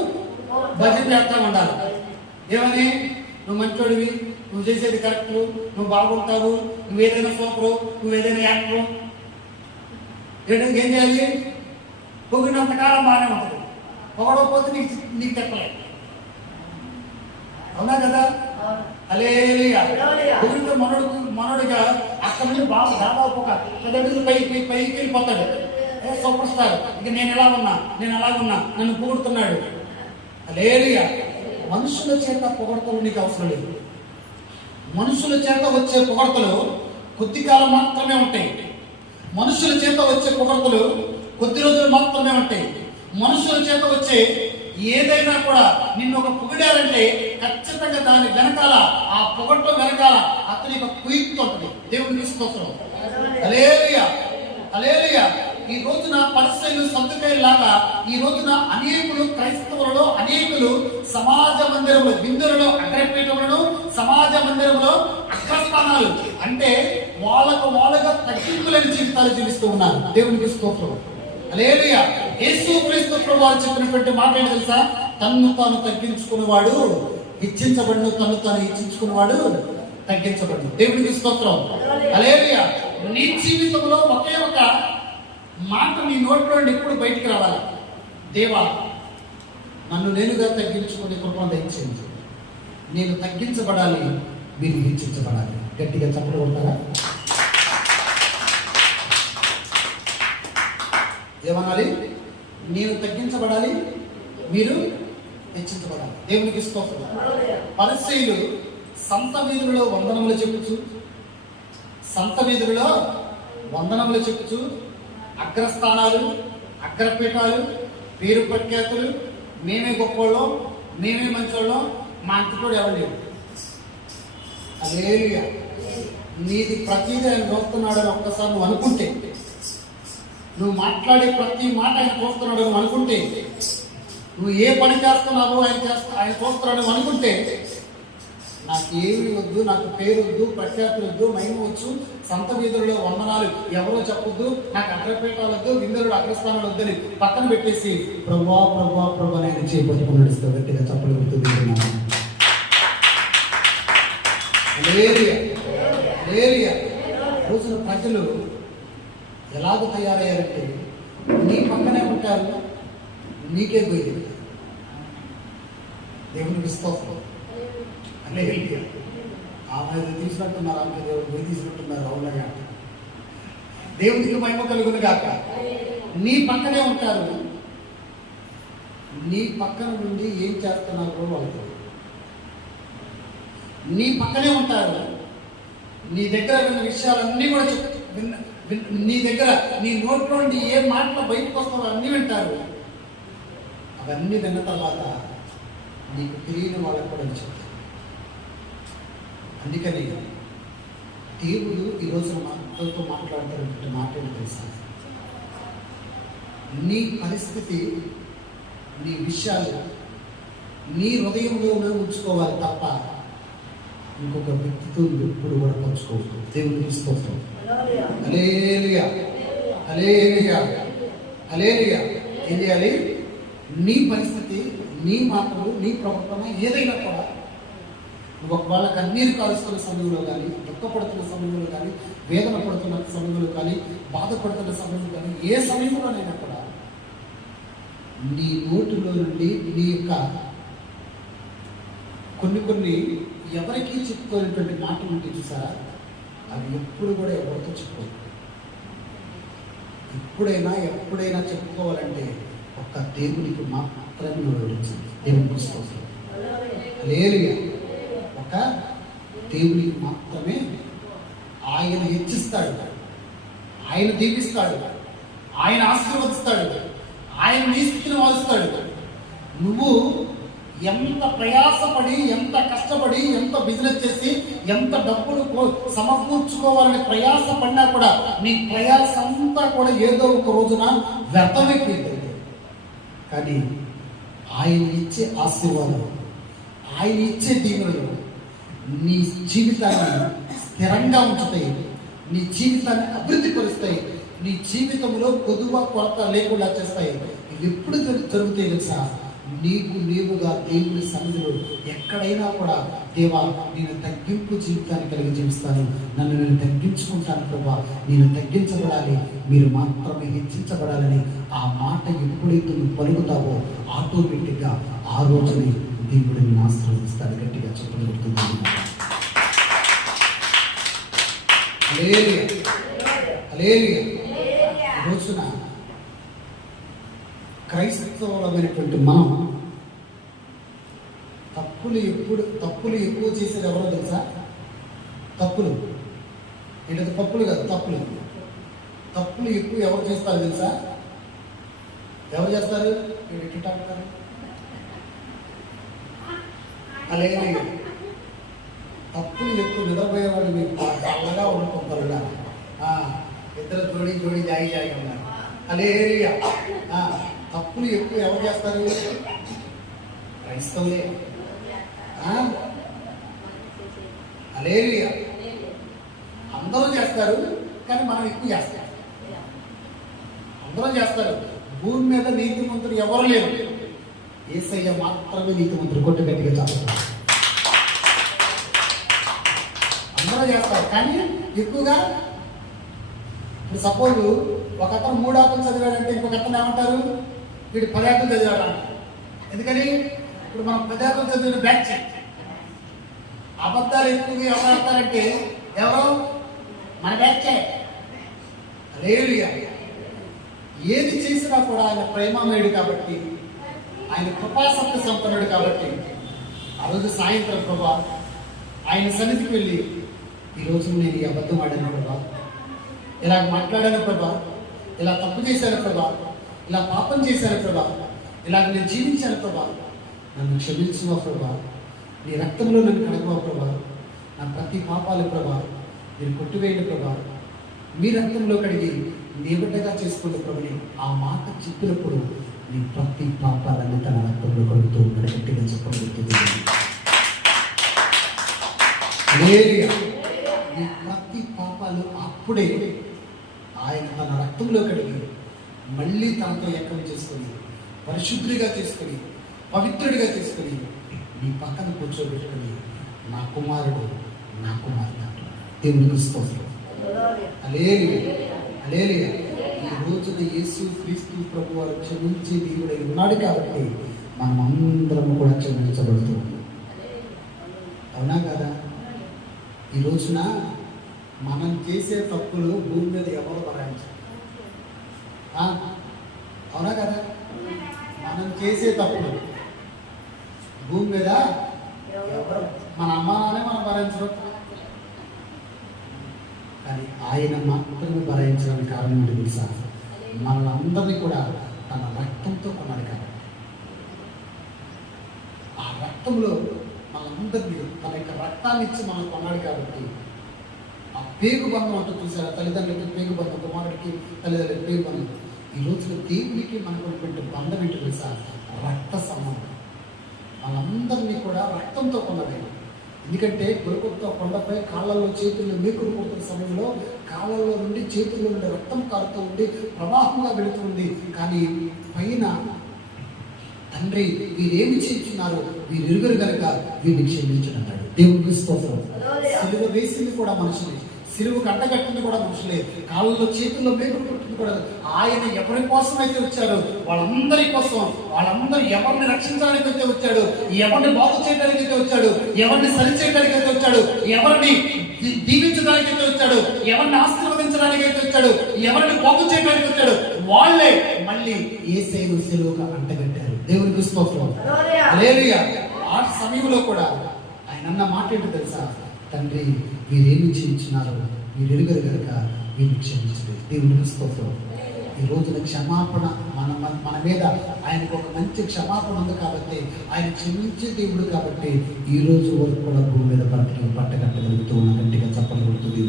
భజన చేస్తా ఉండాలి. ఏమని? నువ్వు మంచోడివి, నువ్వు చేసేది కరెక్ట్, నువ్వు బాగుంటావు, నువ్వు ఏదైనా సూపరు, నువ్వు ఏదైనా యాక్టరు. ఏం చేయాలి? పొగిడినంత కాలం బాగానే ఉంటుంది, పొగడకపోతే నీకు చెప్పలేదు. అవునా కదా? హల్లెలూయా. పొగిడిన మనోడిగా అక్కడ నుంచి బాగా దాదాపు ఒక 10 అడుగులు పైకి వెళ్ళిపోతాడు. సూపర్ స్టార్, ఇక నేను ఎలా ఉన్నా, నేను అలాగున్నా, నన్ను పొగుడుతున్నాడు. హల్లెలూయా. మనుషుల చేత పొగడతలు నీకు అవసరం లేదు. మనుషుల చేత వచ్చే పొగడతలు కొద్ది కాలం మాత్రమే ఉంటాయి. మనుషుల చేత వచ్చే పొగడతలు కొద్ది రోజులు మాత్రమే ఉంటాయి. మనుషుల చేత వచ్చే ఏదైనా కూడా నిన్ను ఒక పొగిడారంటే ఖచ్చితంగా దాని వెనకాల, ఆ పొగడ్డం వెనకాల అతని యొక్క కుయుక్తి ఉంటుంది. దేవుడికి స్తోత్రం, హల్లెలూయా, హల్లెలూయా. ఈ రోజున పరిసయ్యులు సద్దుకాయల్లాగా ఈ రోజున అనేకులు క్రైస్తవులలో అనేకులు సమాజ మందిరంలో, విందులలో అగ్రపీఠ సమాజ మందిరంలో అగ్రస్థానాలు, అంటే వాళ్ళగా తగ్గింపులేని జీవితాలు జీవిస్తూ ఉన్నారు. దేవునికి స్తోత్రం. హల్లెలూయా. యేసుక్రీస్తు ప్రభువు చెప్పినటువంటి మాట ఏంటి తెలుసా? తన్ను తాను తగ్గించుకునేవాడు హెచ్చించబడును, తన్ను తాను హెచ్చించుకునేవాడు తగ్గించబడును. దేవునికి స్తోత్రం. హల్లెలూయా. నీ జీవితంలో ఒకే ఒక మాట నీ నోట్లో నుండి ఎప్పుడు బయటికి రావాలి. దేవా, నన్ను నేనుగా తగ్గించుకునే కృపను దయచేయండి. నేను తగ్గించబడాలి, మీరు హెచ్చించబడాలి. గట్టిగా చప్పట్లు కొడతారా? ఏమనాలి? నేను తగ్గించబడాలి, మీరు హెచ్చించబడాలి. దేవునికి స్తోత్రం. పరిసయ్యులు సంత వీధులలో వందనములు చెప్పుచు, సంత వీధులలో వందనములు చెప్పుచు అగ్రస్థానాలు, అగ్రపీఠాలు, పేరు ప్రఖ్యాతులు, మేమే గొప్పోళ్ళం, మేమే మంచోళ్ళం, మా అంతటోడు ఎవరు లేవు. హల్లెలూయా. నీది ప్రతిదీ ఆయన చూస్తున్నాడని ఒక్కసారి నువ్వు అనుకుంటే, నువ్వు మాట్లాడే ప్రతి మాట ఆయన చూస్తున్నాడు నువ్వు అనుకుంటే, నువ్వు ఏ పని చేస్తున్నావో ఆయన చూస్తున్నాడు అనుకుంటే, నాకు ఏమి వద్దు, నాకు పేరు వద్దు, ప్రఖ్యాతులు వద్దు, మహిమ వచ్చు, సంత వీధులలో వందనాలు ఎవరో చెప్పొద్దు, నాకు అగ్రపీఠాలు వద్దు, విందరుడు అగ్రస్థానాలు వద్దని పక్కన పెట్టేసి ప్రభువా ప్రభువా ప్రభు అని చేపట్టుకుని నడుస్తావు. గట్టిగా చప్పలు కొడుతుంది. రోజున ప్రజలు ఎలాగ తయారయ్యారంటే, నీ పక్కనే ఉంటారు, నీకే పోయి. దేవునికి స్తోత్రం. ఆమె తీసినట్టున్నారు, ఆమె దేవుడు తీసినట్టున్నారు. అవునగా దేవునికి మహిమ కలుగును గాక. నీ పక్కనే ఉంటారు, నీ పక్కన నుండి ఏం చేస్తున్నారో వాళ్ళతో. నీ పక్కనే ఉంటారు, నీ దగ్గర విన్న విషయాలన్నీ కూడా నీ దగ్గర నీ నోట్లో నుండి ఏ మాటలు బయటకు వస్తారో అన్నీ వింటారు. అవన్నీ విన్న తర్వాత నీకు తెలియని వాళ్ళకు కూడా చెప్తారు. అందుకని దేవుడు ఈరోజు మనతో మాట్లాడతారంటే మాట ఏంటి తెలుసా? నీ పరిస్థితి, నీ విషయాలు నీ హృదయంలోనే ఉంచుకోవాలి తప్ప ఇంకొక వ్యక్తితో ఎప్పుడు కూడా పంచుకోవద్దు. దేవుడికి స్తోత్రం. హల్లెలూయా, హల్లెలూయా, హల్లెలూయా. ఏం చేయాలి? నీ పరిస్థితి, నీ మాటలు, నీ ప్రవర్తన ఏదైనా కూడా నువ్వు ఒకవేళ కన్నీరు కాలుస్తున్న సమయంలో కానీ, దుఃఖపడుతున్న సమయంలో కానీ, వేదన పడుతున్న సమయంలో కానీ, బాధపడుతున్న సమయంలో కానీ, ఏ సమయంలోనైనా కూడా నీ నోటిలో నుండి నీ యొక్క కొన్ని ఎవరికీ చెప్పుకోలేటువంటి మాటలు ఉంటే చూసారా, అవి ఎప్పుడు కూడా ఎవరితో చెప్పుకోవాలి. ఎప్పుడైనా చెప్పుకోవాలంటే ఒక్క దేవునికి మాత్రమే వివరించింది. దేవునికి స్తోత్రం. హల్లెలూయా. ఒక దేవునికి మాత్రమే ఆయన హెచ్చిస్తాడు, ఆయన దీపిస్తాడు, ఆయన ఆశీర్వదిస్తాడు, ఆయన నీ స్థితిని మారుస్తాడు. నువ్వు ఎంత ప్రయాసపడి, ఎంత కష్టపడి, ఎంత బిజినెస్ చేసి, ఎంత డబ్బులు సమకూర్చుకోవాలని ప్రయాసపడినా కూడా నీ ప్రయాస అంతా కూడా ఏదో ఒక రోజున వ్యర్థమైపోయింది. కానీ ఆయన ఇచ్చే ఆశీర్వాదం, ఆయన ఇచ్చే దీవెనలు నీ జీవితాన్ని స్థిరంగా ఉంచుతాయి, నీ జీవితాన్ని అభివృద్ధి పరుస్తాయి, నీ జీవితంలో కొదువ కొరత లేకుండా చేస్తాయి. ఇవి ఎప్పుడు జరుగుతాయి తెలుసా? నీవుగా దేవుని సన్నిధిలో ఎక్కడైనా కూడా, దేవా నేను తగ్గింపు జీవితాన్ని కలిగి జీవిస్తాను, నన్ను నేను తగ్గించుకుంటాను ప్రభా, నేను తగ్గించబడాలి, మీరు మాత్రమే హెచ్చించబడాలని ఆ మాట ఎప్పుడైతే నువ్వు పలుకుతావో ఆటోమేటిక్గా ఆ రోజుని దేవుడు నిన్ను ఆశీర్వదిస్తాడు. గట్టిగా చెప్పగలుగుతుంది. రోజున క్రైస్తవులమైనటువంటి మనం తప్పులు ఎక్కువ చేసేది ఎవరో తెలుసా? తప్పులు ఏంటంటే తప్పులు కాదు, తప్పులు ఎక్కువ ఎవరు చేస్తారు తెలుసా? ఎవరు చేస్తారు? అలాగే తప్పులు ఎక్కువ నిద్రపోయేవాడు మీకు చల్లగా ఉండుకుంటారుగా, ఇద్దరు జోడి జాయి ఉన్నారు. హల్లెలూయా. తప్పులు ఎక్కువ ఎవరు చేస్తారు? క్రైస్తవులే. హల్లెలూయా. అందరూ చేస్తారు, కానీ మనం ఎక్కువ చేస్తాం. అందరూ చేస్తారు. భూమి మీద నీతిమంతుడు ఎవరు లేరు, యేసయ్య మాత్రమే నీతిమంతుడు. కొట్టు గట్టిగా చేస్తారు. అందరూ చేస్తారు, కానీ ఎక్కువగా. ఇప్పుడు సపోజ్ ఒక అతను 3 ఆకులు చదివాడంటే ఇంకొక అతను ఏమంటారు, వీడు 10 ఆకులు చదివాడు అంటారు. ఎందుకని? ఇప్పుడు మనం 10 ఆకులు చదివిన బ్యాచ్. అబద్ధాలు ఎక్కువగా ఎవరు ఆడతారంటే ఎవరు? మన బ్యాచే. హల్లెలూయా. ఏది చేసినా కూడా ఆయన ప్రేమమయుడు కాబట్టి, ఆయన కృపాసక్తి సంపన్నుడు కాబట్టి, ఆ రోజు సాయంత్రం ప్రభా ఆయన సన్నిధికి వెళ్ళి, ఈరోజు నేను ఈ అబద్ధం ఆడాను ప్రభా, ఇలా మాట్లాడాను ప్రభా, ఇలా తప్పు చేశాను ప్రభా, ఇలా పాపం చేశాను ప్రభా, ఇలా నేను జీవించాను ప్రభా, నన్ను క్షమించువా ప్రభా, నీ రక్తంలో నన్ను కడగవా ప్రభా, నా ప్రతి పాపాలు ప్రభా మీరు కొట్టివేయండి ప్రభా, మీ రక్తంలో కడిగి నీ బిడ్డగా చేసుకోండి ప్రభుని. ఆ మాట చెప్పినప్పుడు నీ ప్రతి పాపాలన్నీ తన రక్తంలో కడుగుతూ ఉన్నాడు. గట్టిగా చెప్పబడుతుంది. నీ ప్రతి పాపాలు అప్పుడే ఆయన తన రక్తంలో కడిగి మళ్ళీ తనతో ఏకం చేసుకొని, పరిశుద్ధుడిగా చేసుకొని, పవిత్రుడిగా చేసుకొని, నీ పక్కన కూర్చోబెట్టుకొని, నా కుమారుడు నా కుమారుడు దేవునికి స్తోత్రం. హల్లెలూయా. హల్లెలూయా. ఈ రోజున యేసు క్రీస్తు ప్రభు వారు క్షమించే దేవుడై ఉన్నాడు కాబట్టి మనం అందరం కూడా క్షమించబడుతూ ఉన్నాం. అవునా కదా? ఈ రోజున మనం చేసే తప్పులు భూమి మీద ఎవరు భరాయించారు? అవునా కదా? మనం చేసే తప్పులు భూమి మీద ఎవరు? మన అమ్మ నాన్నే మనం భరించరు, కానీ ఆయన మాత్రమే భరించడానికి కారణం ఏంటి తెలుసా? మనల్ని కూడా తన రక్తంతో కొన్నాడు కాబట్టి, ఆ రక్తంలో మనందరినీ తన యొక్క రక్తాన్ని ఇచ్చి మనం కొన్నాడు కాబట్టి, ఆ పేగు బంధం అంటూ చూసారా? తల్లిదండ్రులకి పేగు బంధం, కుమారుడికి తల్లిదండ్రులకి పేగు బంధం. ఈ రోజున దేవునికి మనకు పెట్టే బంధం ఏంటి తెలుసా? రక్త సంబంధం. వాళ్ళందరినీ కూడా రక్తంతో కొన్నది. ఎందుకంటే గొలుగొత్తా కొండపై కాళ్ళల్లో చేతుల్లో మేకులు కొడుతున్న సమయంలో కాళ్ళల్లో నుండి చేతుల్లో నుండి రక్తం కారుతూ ఉంది, ప్రవాహంగా వెళుతుంది. కానీ పైన తండ్రి వీరేమి చేస్తున్నారు, వీరు ఎరుగరు కనుక వీరిని క్షమించడన్నాడు. దేవునికి స్తోత్రం. సిలువ వేసింది కూడా మనుషులే, సిలువ కట్టగట్టింది కూడా మనుషులే, కాళ్ళలో చేతుల్లో మేకులు కొట్టింది కూడా. ఆయన ఎవరి కోసం అయితే వచ్చారో వాళ్ళందరి కోసం, వాళ్ళందరూ ఎవరిని రక్షించడానికి అయితే వచ్చాడు, ఎవరిని బాగు చేయడానికి అయితే వచ్చాడు, ఎవరిని సరి చేయడానికి అయితే వచ్చాడు, ఎవరిని దీవించడానికి అయితే వచ్చాడు, ఎవరిని ఆశీర్వదించడానికి అయితే వచ్చాడు, ఎవరిని బాగు చేయడానికి వచ్చాడు, వాళ్ళే మళ్ళీ యేసును సిలువగా అంటగట్టారు. దేవునికి స్తోత్రం. హల్లెలూయా. ఆ సమయంలో కూడా ఆయన అన్న మాట ఏంటో తెలుసా? తండ్రి వీరేమి చేయించున్నారు, మీరు ఎరుగరు కనుక వీరిని క్షమించలేదు. దేవునికి స్తోత్రం. ఈ రోజున క్షమాపణ మన మీద ఆయనకు ఒక మంచి క్షమాపణ ఉంది కాబట్టి, ఆయన క్షమించే దేవుడు కాబట్టి ఈ రోజు వరకు కూడా భూమి మీద పట్టగట్టగలుగుతూ ఉన్న. గట్టిగా చప్పలు కొడుతుంది.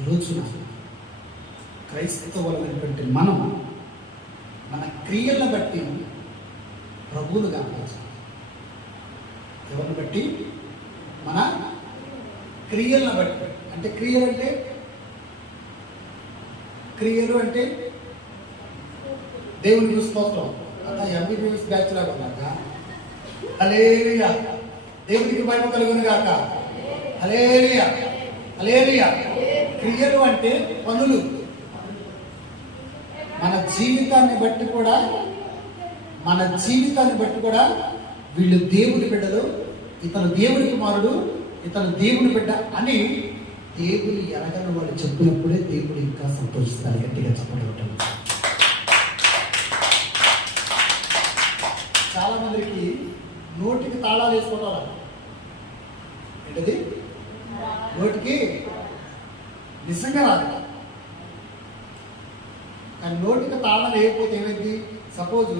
ఈ రోజున క్రైస్తవులైనటువంటి మనం మన క్రియలను బట్టి ప్రభువును కావచ్చు. ఎవరిని బట్టి? మన క్రియలను బట్టి. అంటే క్రియలు అంటే దేవునికి స్తోత్రం. అంతా ఎంబీబీఎస్ బ్యాచ్ లాగా ఉన్నాక హల్లెలూయా. దేవునికి మహిమ కలుగును గాక. హల్లెలూయా. హల్లెలూయా. క్రియలు అంటే పనులు. మన జీవితాన్ని బట్టి కూడా వీళ్ళు దేవుని బిడ్డలు, ఇతను దేవుని కుమారుడు, ఇతను దేవుని బిడ్డ అని దేవుని ఎరగని వాళ్ళు చెప్పినప్పుడే దేవుడు ఇంకా సంతోషిస్తారు. గట్టిగా చెప్పడం. చాలా మందికి నోటికి తాళాలు వేసుకోవాలి. ఏంటది? నోటికి నిజంగా రాదు. కానీ నోటికి తాళం వేయకపోతే ఏమైంది? సపోజ్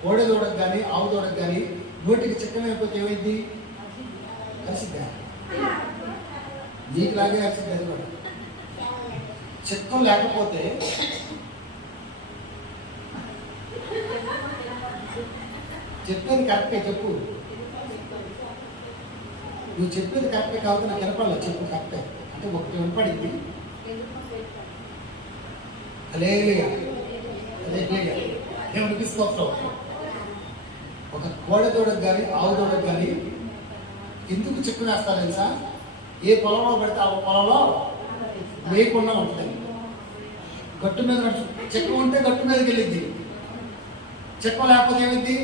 కోడె దూడకు కానీ ఆవు దూడకు కానీ నోటికి చిక్కం అయిపోతే ఏమైంది? కలిసిద్దా? నీకు లాగే కలిసిద్ది. అది కూడా చిక్కం లేకపోతే చెప్పేది కరెక్టే చెప్పు. నువ్వు చెప్పేది కరెక్టే కాబట్టి నాకు వినపడలేదు. చెప్పు కరెక్టే అంటే ఒకటి వినపడింది. హల్లెలూయా హల్లెలూయా. దేవునికి స్తోత్రం. ఒక కోడె దూడకు కానీ ఆవు దూడకు కానీ ఎందుకు చెక్కు వేస్తారు తెలుసా? ఏ పొలంలో పెడితే ఆ పొలంలో వేయకుండా ఉంటుంది. గట్టు మీద చెక్క ఉంటే గట్టు మీదకి వెళ్ళిద్ది. చెక్క లేకపోతే ఏమిద్ది?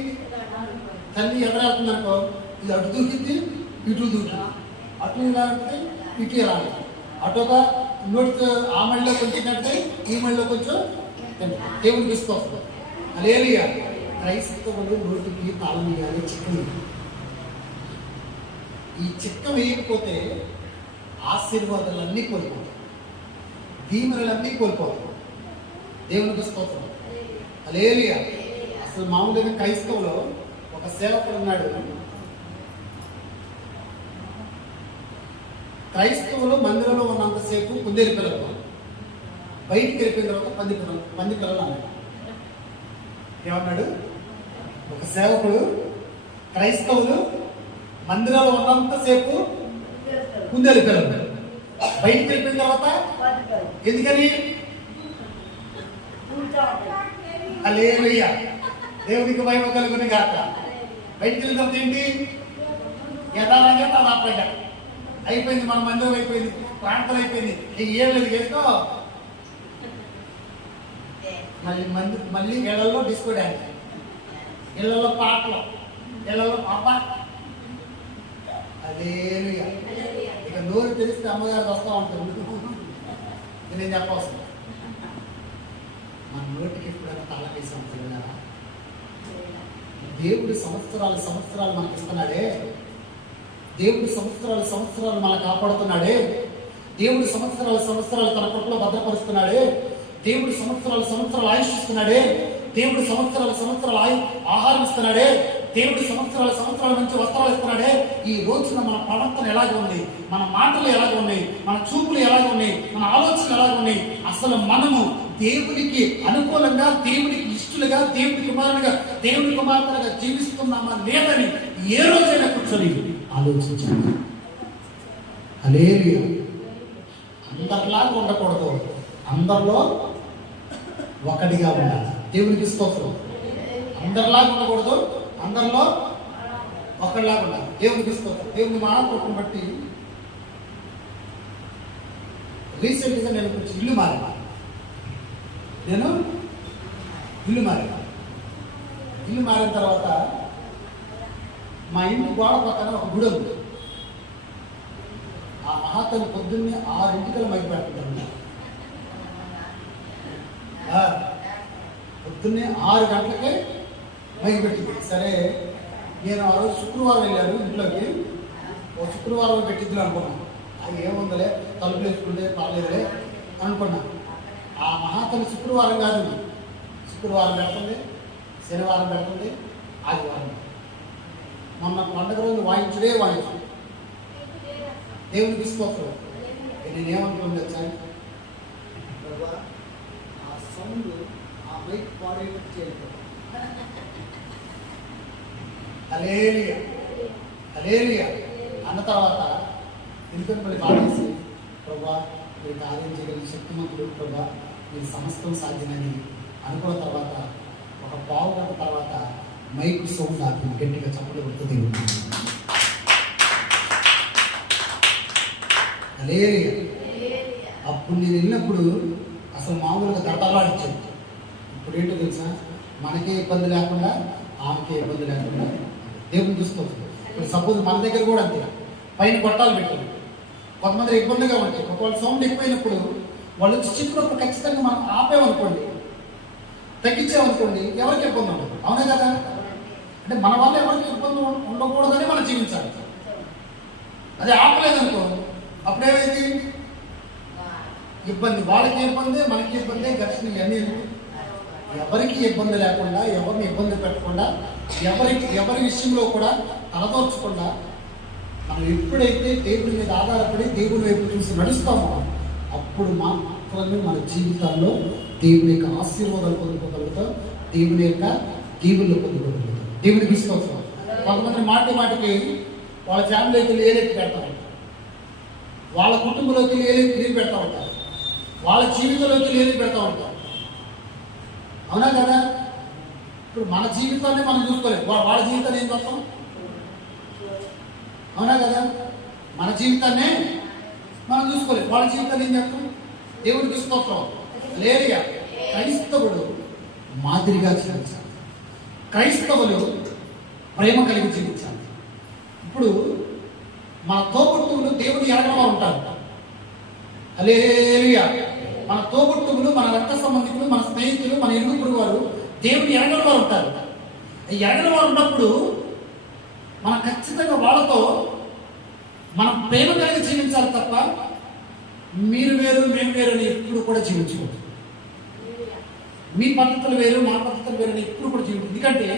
తల్లి ఎదురెళ్తుంది అనుకో, ఇది అటు దూకిద్ది, ఇటు దూకి, అటు ఇలా ఉంటుంది, ఇటు ఇలా ఉంటుంది. అటుగా నోటి ఆ మళ్ళీలో కొంచెం కంటే ఈ మళ్ళీలో కొంచెం దేవుడికి తీసుకొస్తుంది. హల్లెలూయా. క్రైస్తవులు నోటికి తాళం వేయాలి. చిక్క ఈ చిక్క వేయకపోతే ఆశీర్వాదాలన్నీ కోల్పోతాయి, దీవెనలన్నీ కోల్పోతాయి. దేవునికి స్తోత్రం. హల్లెలూయా. అసలు మామూలుగా క్రైస్తవులో ఒక సేవకుడు ఉన్నాడు. క్రైస్తవులు మందిరంలో ఉన్నంతసేపు కుందేలు పిల్లలు, బయటికి వెళ్ళిపోయిన తర్వాత పంది పిల్లలు అన్నాడు. ఏమన్నాడు? ఒక సేవకుడు క్రైస్తవులు మందిరంలో ఉన్నంతసేపు కుందేలు పిల్లలు, బయటికి వెళ్ళిపోయిన తర్వాత ఎందుకని? హల్లెలూయా. దేవునికి మహిమ కలుగును గాక. బయటికి వెళ్ళిన తర్వాత ఏంటి? యథారంగా తదాపంగా అయిపోయింది. మన మందిరం అయిపోయింది, ప్రాంతం అయిపోయింది, ఏం లేదు చేసుకో. మళ్ళీ ఇళ్లలో డిస్కో డ్యాన్స్, ఇళ్లలో పాటలు, ఇళ్లలో పాప. హల్లెలూయా. ఇక నోరు తెలిస్తే అమ్మగారు వస్తూ ఉంటుంది. నేను చెప్పవలసింది, మన నోటికి ఎప్పుడైనా తల వేసి ఉంటుంది కదా. దేవుడు సంవత్సరాలు మనకి ఇస్తున్నాడే, దేవుడు సంవత్సరాలు మనకు కాపాడుతున్నాడే, దేవుడు సంవత్సరాలు తన కొట్లో భద్రపరుస్తున్నాడే, దేవుడు సంవత్సరాలు ఆయుష్ ఇస్తున్నాడే, దేవుడు సంవత్సరాలు ఆహారం ఇస్తున్నాడే, దేవుడు సంవత్సరాలు మంచి వస్త్రాలు ఇస్తున్నాడే. ఈ రోజున మన ప్రవర్తన ఎలాగ ఉంది, మన మాటలు ఎలాగ ఉన్నాయి, మన చూపులు ఎలాగ ఉన్నాయి, మన ఆలోచనలు ఎలాగ ఉన్నాయి, అసలు మనము దేవునికి అనుకూలంగా, దేవునికి ఇష్టలుగా, దేవుని కుమారులుగా జీవిస్తున్నామా లేదని ఏ రోజైనా కూర్చొని ఆలోచించాలి. హల్లెలూయా. అందరిలాగా ఉండకూడదు, అందరిలో ఒకటిగా ఉండాలి. దేవునికి స్తోత్రం. అందరిలాగా ఉండకూడదు, అందరిలో ఒకటిలాగా ఉండాలి. దేవునికి స్తోత్రం. దేవుని మానవత్వం బట్టి రీసెంట్గా నేను కొంచెం ఇల్లు మారాను. ఇల్లు మారిన తర్వాత మా ఇంటి గోడ పక్కన ఒక గుడి ఉంది. ఆ మహాతల్లి పొద్దున్నే 6 మైకి పెడుతుంటారు. పొద్దున్నే 6 గంటలకే మైకి పెట్టింది. సరే, నేను ఆ రోజు శుక్రవారం వెళ్ళాను ఇంట్లోకి. ఓ శుక్రవారం పెట్టిద్దులు అనుకున్నాను. అది ఏముందలే, తలుపులు వేసుకుంటే పర్లేదులే అనుకున్నా. ఆ మహాతల్లి శుక్రవారం కాదు, శుక్రవారం పెడుతుంది, శనివారం పెడుతుంది, ఆదివారం. మొన్న పండుగ రోజు వాయించుడే వాయించు. దేవునికి స్తోత్రం. నేనేమంటున్నాను వచ్చాను, ఆ సౌండ్ ఆ మైక్ పాడేటట్టు చేయలేదు. హల్లెలూయా హల్లెలూయా అన్న తర్వాత ఎందుకంటే మళ్ళీ బాధేసి, ప్రభా మీరు కార్యం చేయగలిగిన శక్తిమంతుడు, ప్రభా మీరు సమస్తం సాధ్యమని అనుకున్న తర్వాత ఒక పావు గంట తర్వాత మైక్ సౌండ్ ఆపి గట్టిగా చప్పట్లు కొడుతుంది. హల్లెలూయా. అప్పుడు నేను వెళ్ళినప్పుడు అసలు మామూలుగా దడలాడిచ్చాను. ఇప్పుడు ఏంటో తెలుసా, మనకే ఇబ్బంది లేకుండా ఆమెకే ఇబ్బంది లేకుండా దేవుని చూసుకోవచ్చు. ఇప్పుడు సపోజ్ మన దగ్గర కూడా అంతే, పైన గొట్టాలు పెట్టారు. కొంతమంది ఇబ్బందిగా ఉంటాయి. ఒకవేళ సౌండ్ ఎక్కువైనప్పుడు వాళ్ళు వచ్చి చెప్పినప్పుడు ఖచ్చితంగా మనం ఆపేమనుకోండి, తగ్గించామనుకోండి, ఎవరికి ఇబ్బంది ఉండదు. అవునే కదా? అంటే మన వల్ల ఎవరికి ఇబ్బంది ఉండకూడదని మనం జీవించాలి. అదే ఆపలేదనుకో, అప్పుడేమైంది ఇబ్బంది, వాళ్ళకి ఇబ్బంది, మనకి ఇబ్బంది, ఘర్షణ ఇవన్నీ. ఎవరికి ఇబ్బంది లేకుండా, ఎవరిని ఇబ్బంది పెట్టకుండా, ఎవరి విషయంలో కూడా తలదోర్చకుండా మనం ఎప్పుడైతే దేవుడి మీద ఆధారపడి దేవుని వైపు చూసి నడుస్తామో అప్పుడు మాత్రమే మన జీవితాల్లో దేవుని యొక్క ఆశీర్వాదాలు పొందుకోగలుగుతాం, దేవుని యొక్క దీవులు పొందుకోగలుగుతాం. దేవుడికి స్తోత్రం. కొంతమంది మాటికి వాళ్ళ ఫ్యామిలీకి ఏలెత్తి పెడతా ఉంటారు, వాళ్ళ కుటుంబంలోకి ఏలెత్తి పెడతా ఉంటారు, వాళ్ళ జీవితంలోకి ఏలెత్తి పెడతా ఉంటారు. అవునా కదా? ఇప్పుడు మన జీవితాన్ని మనం చూసుకోలేదు, వాళ్ళ జీవితాన్ని ఏం చేస్తాం? అవునా కదా? మన జీవితాన్నే మనం చూసుకోలేదు, వాళ్ళ జీవితాన్ని ఏం చేస్తాం? దేవుడికి స్తోత్రం. లేరియా క్రైస్తవుడు మాదిరిగా జీవించాలి, క్రైస్తవులు ప్రేమ కలిగి జీవించాలి. ఇప్పుడు మన తోబుట్టువులు దేవుని ఎరగగా ఉంటారు. హల్లెలూయా. మన తోబుట్టువులు, మన రక్త సంబంధికులు, మన స్నేహితులు, మన ఇరుగుపురు వారు దేవుని ఎరగని వారు ఉంటారు. ఎరగని వారు ఉన్నప్పుడు మనం ఖచ్చితంగా వాళ్ళతో మనం ప్రేమ కలిగి జీవించాలి తప్ప మీరు వేరు మేము వేరు అని ఎప్పుడు కూడా జీవించకూడదు. మీ పద్ధతులు వేరు మా పద్ధతులు వేరు అని ఎప్పుడు కూడా జీవించదు. ఎందుకంటే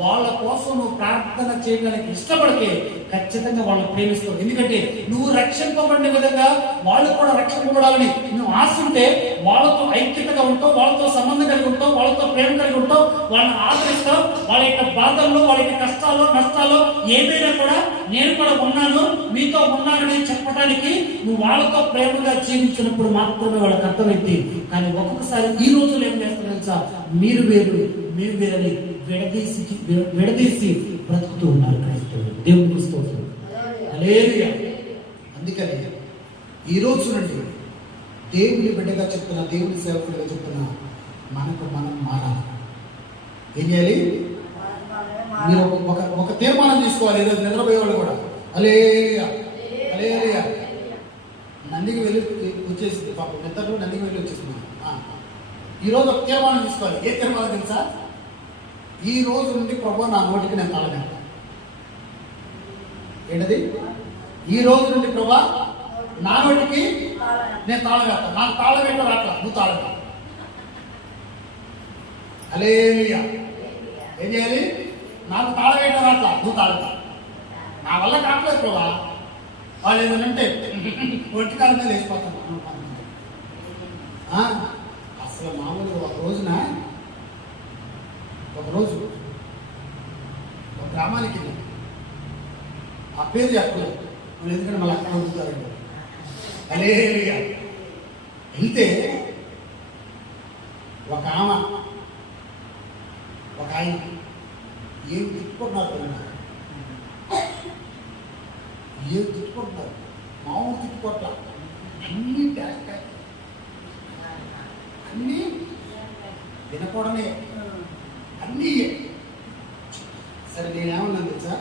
వాళ్ళ కోసం నువ్వు ప్రార్థన చేయడానికి ఇష్టపడితే ఖచ్చితంగా వాళ్ళని ప్రేమిస్తావు. ఎందుకంటే నువ్వు రక్షింపబడిన విధంగా వాళ్ళు కూడా రక్షింపబడాలని నువ్వు ఆశ ఉంటే వాళ్ళతో ఐక్యతగా ఉంటావు, వాళ్ళతో సంబంధం కలిగి ఉంటావు, వాళ్ళతో ప్రేమ కలిగి ఉంటావు, వాళ్ళని ఆదరిస్తావు. వాళ్ళ యొక్క బాధల్లో, వాళ్ళ యొక్క కష్టాల్లో, నష్టాల్లో ఏమైనా కూడా నేను కూడా ఉన్నాను, మీతో ఉన్నానని చెప్పడానికి నువ్వు వాళ్ళతో ప్రేమగా జీవించినప్పుడు మాత్రమే వాళ్ళకి అర్థమైంది. కానీ ఒక్కొక్కసారి ఈ రోజులు ఏం చేస్తారో తెలుసా? మీరు వేరు మేము వేరని విడదీసి బ్రతుకుతూ ఉన్నారు క్రైస్తవులు. దేవునికి స్తోత్రం. హల్లెలూయా. అందుకని ఈ రోజు నుండి దేవుని బిడ్డగా చెప్తున్నా, దేవుని సేవకుడిగా చెప్తున్నా, మనకు మనం మారాలి. ఏం చేయాలి? మీరు ఒక తీర్మానం తీసుకోవాలి. ఈరోజు నిద్రపోయేవాళ్ళు కూడా హల్లెలూయా హల్లెలూయా. నందికి వెళ్ళి వచ్చేసింది పాపం, నిద్రలో నందికి వెళ్ళి వచ్చేసింది. ఈరోజు ఒక తీర్మానం తీసుకోవాలి. ఏ తీర్మానం తెలుసా? ఈ రోజు నుండి ప్రభు నా నోటికి నేను తాళగట్ట. ఏంటది? ఈ రోజు నుండి ప్రభు నా నోటికి నేను తాళగట్ట. నాకు తాళగట్ట రాట్లా, నువ్వు తాళగట్ట. హల్లెలూయా. ఏం చేయాలి? నాకు తాళగట్ట రాట్లా, నువ్వు తాళగట్ట. నా వల్ల కావట్లేదు ప్రభు. వాళ్ళు ఏమనంటే ఒంటి కాలం మీద వేసిపోతాను. అసలు మామూలుగా ఒకరోజు ఒక గ్రామానికి వెళ్ళి, ఆ పేరు చెప్పలేదు ఎందుకంటే మళ్ళీ అక్కడ వదులుతారండి. హల్లెలూయా. వెళ్తే ఒక ఆయన ఏం తిట్టుకుంటున్నారు, ఏం తిట్టుకుంటున్నారు, మామూలు తిట్టుకోట్ల, అన్నీ ట్యాక్ అన్నీ వినకూడనే, అన్నీ. సరే నేనేమన్నాను తెలుసా?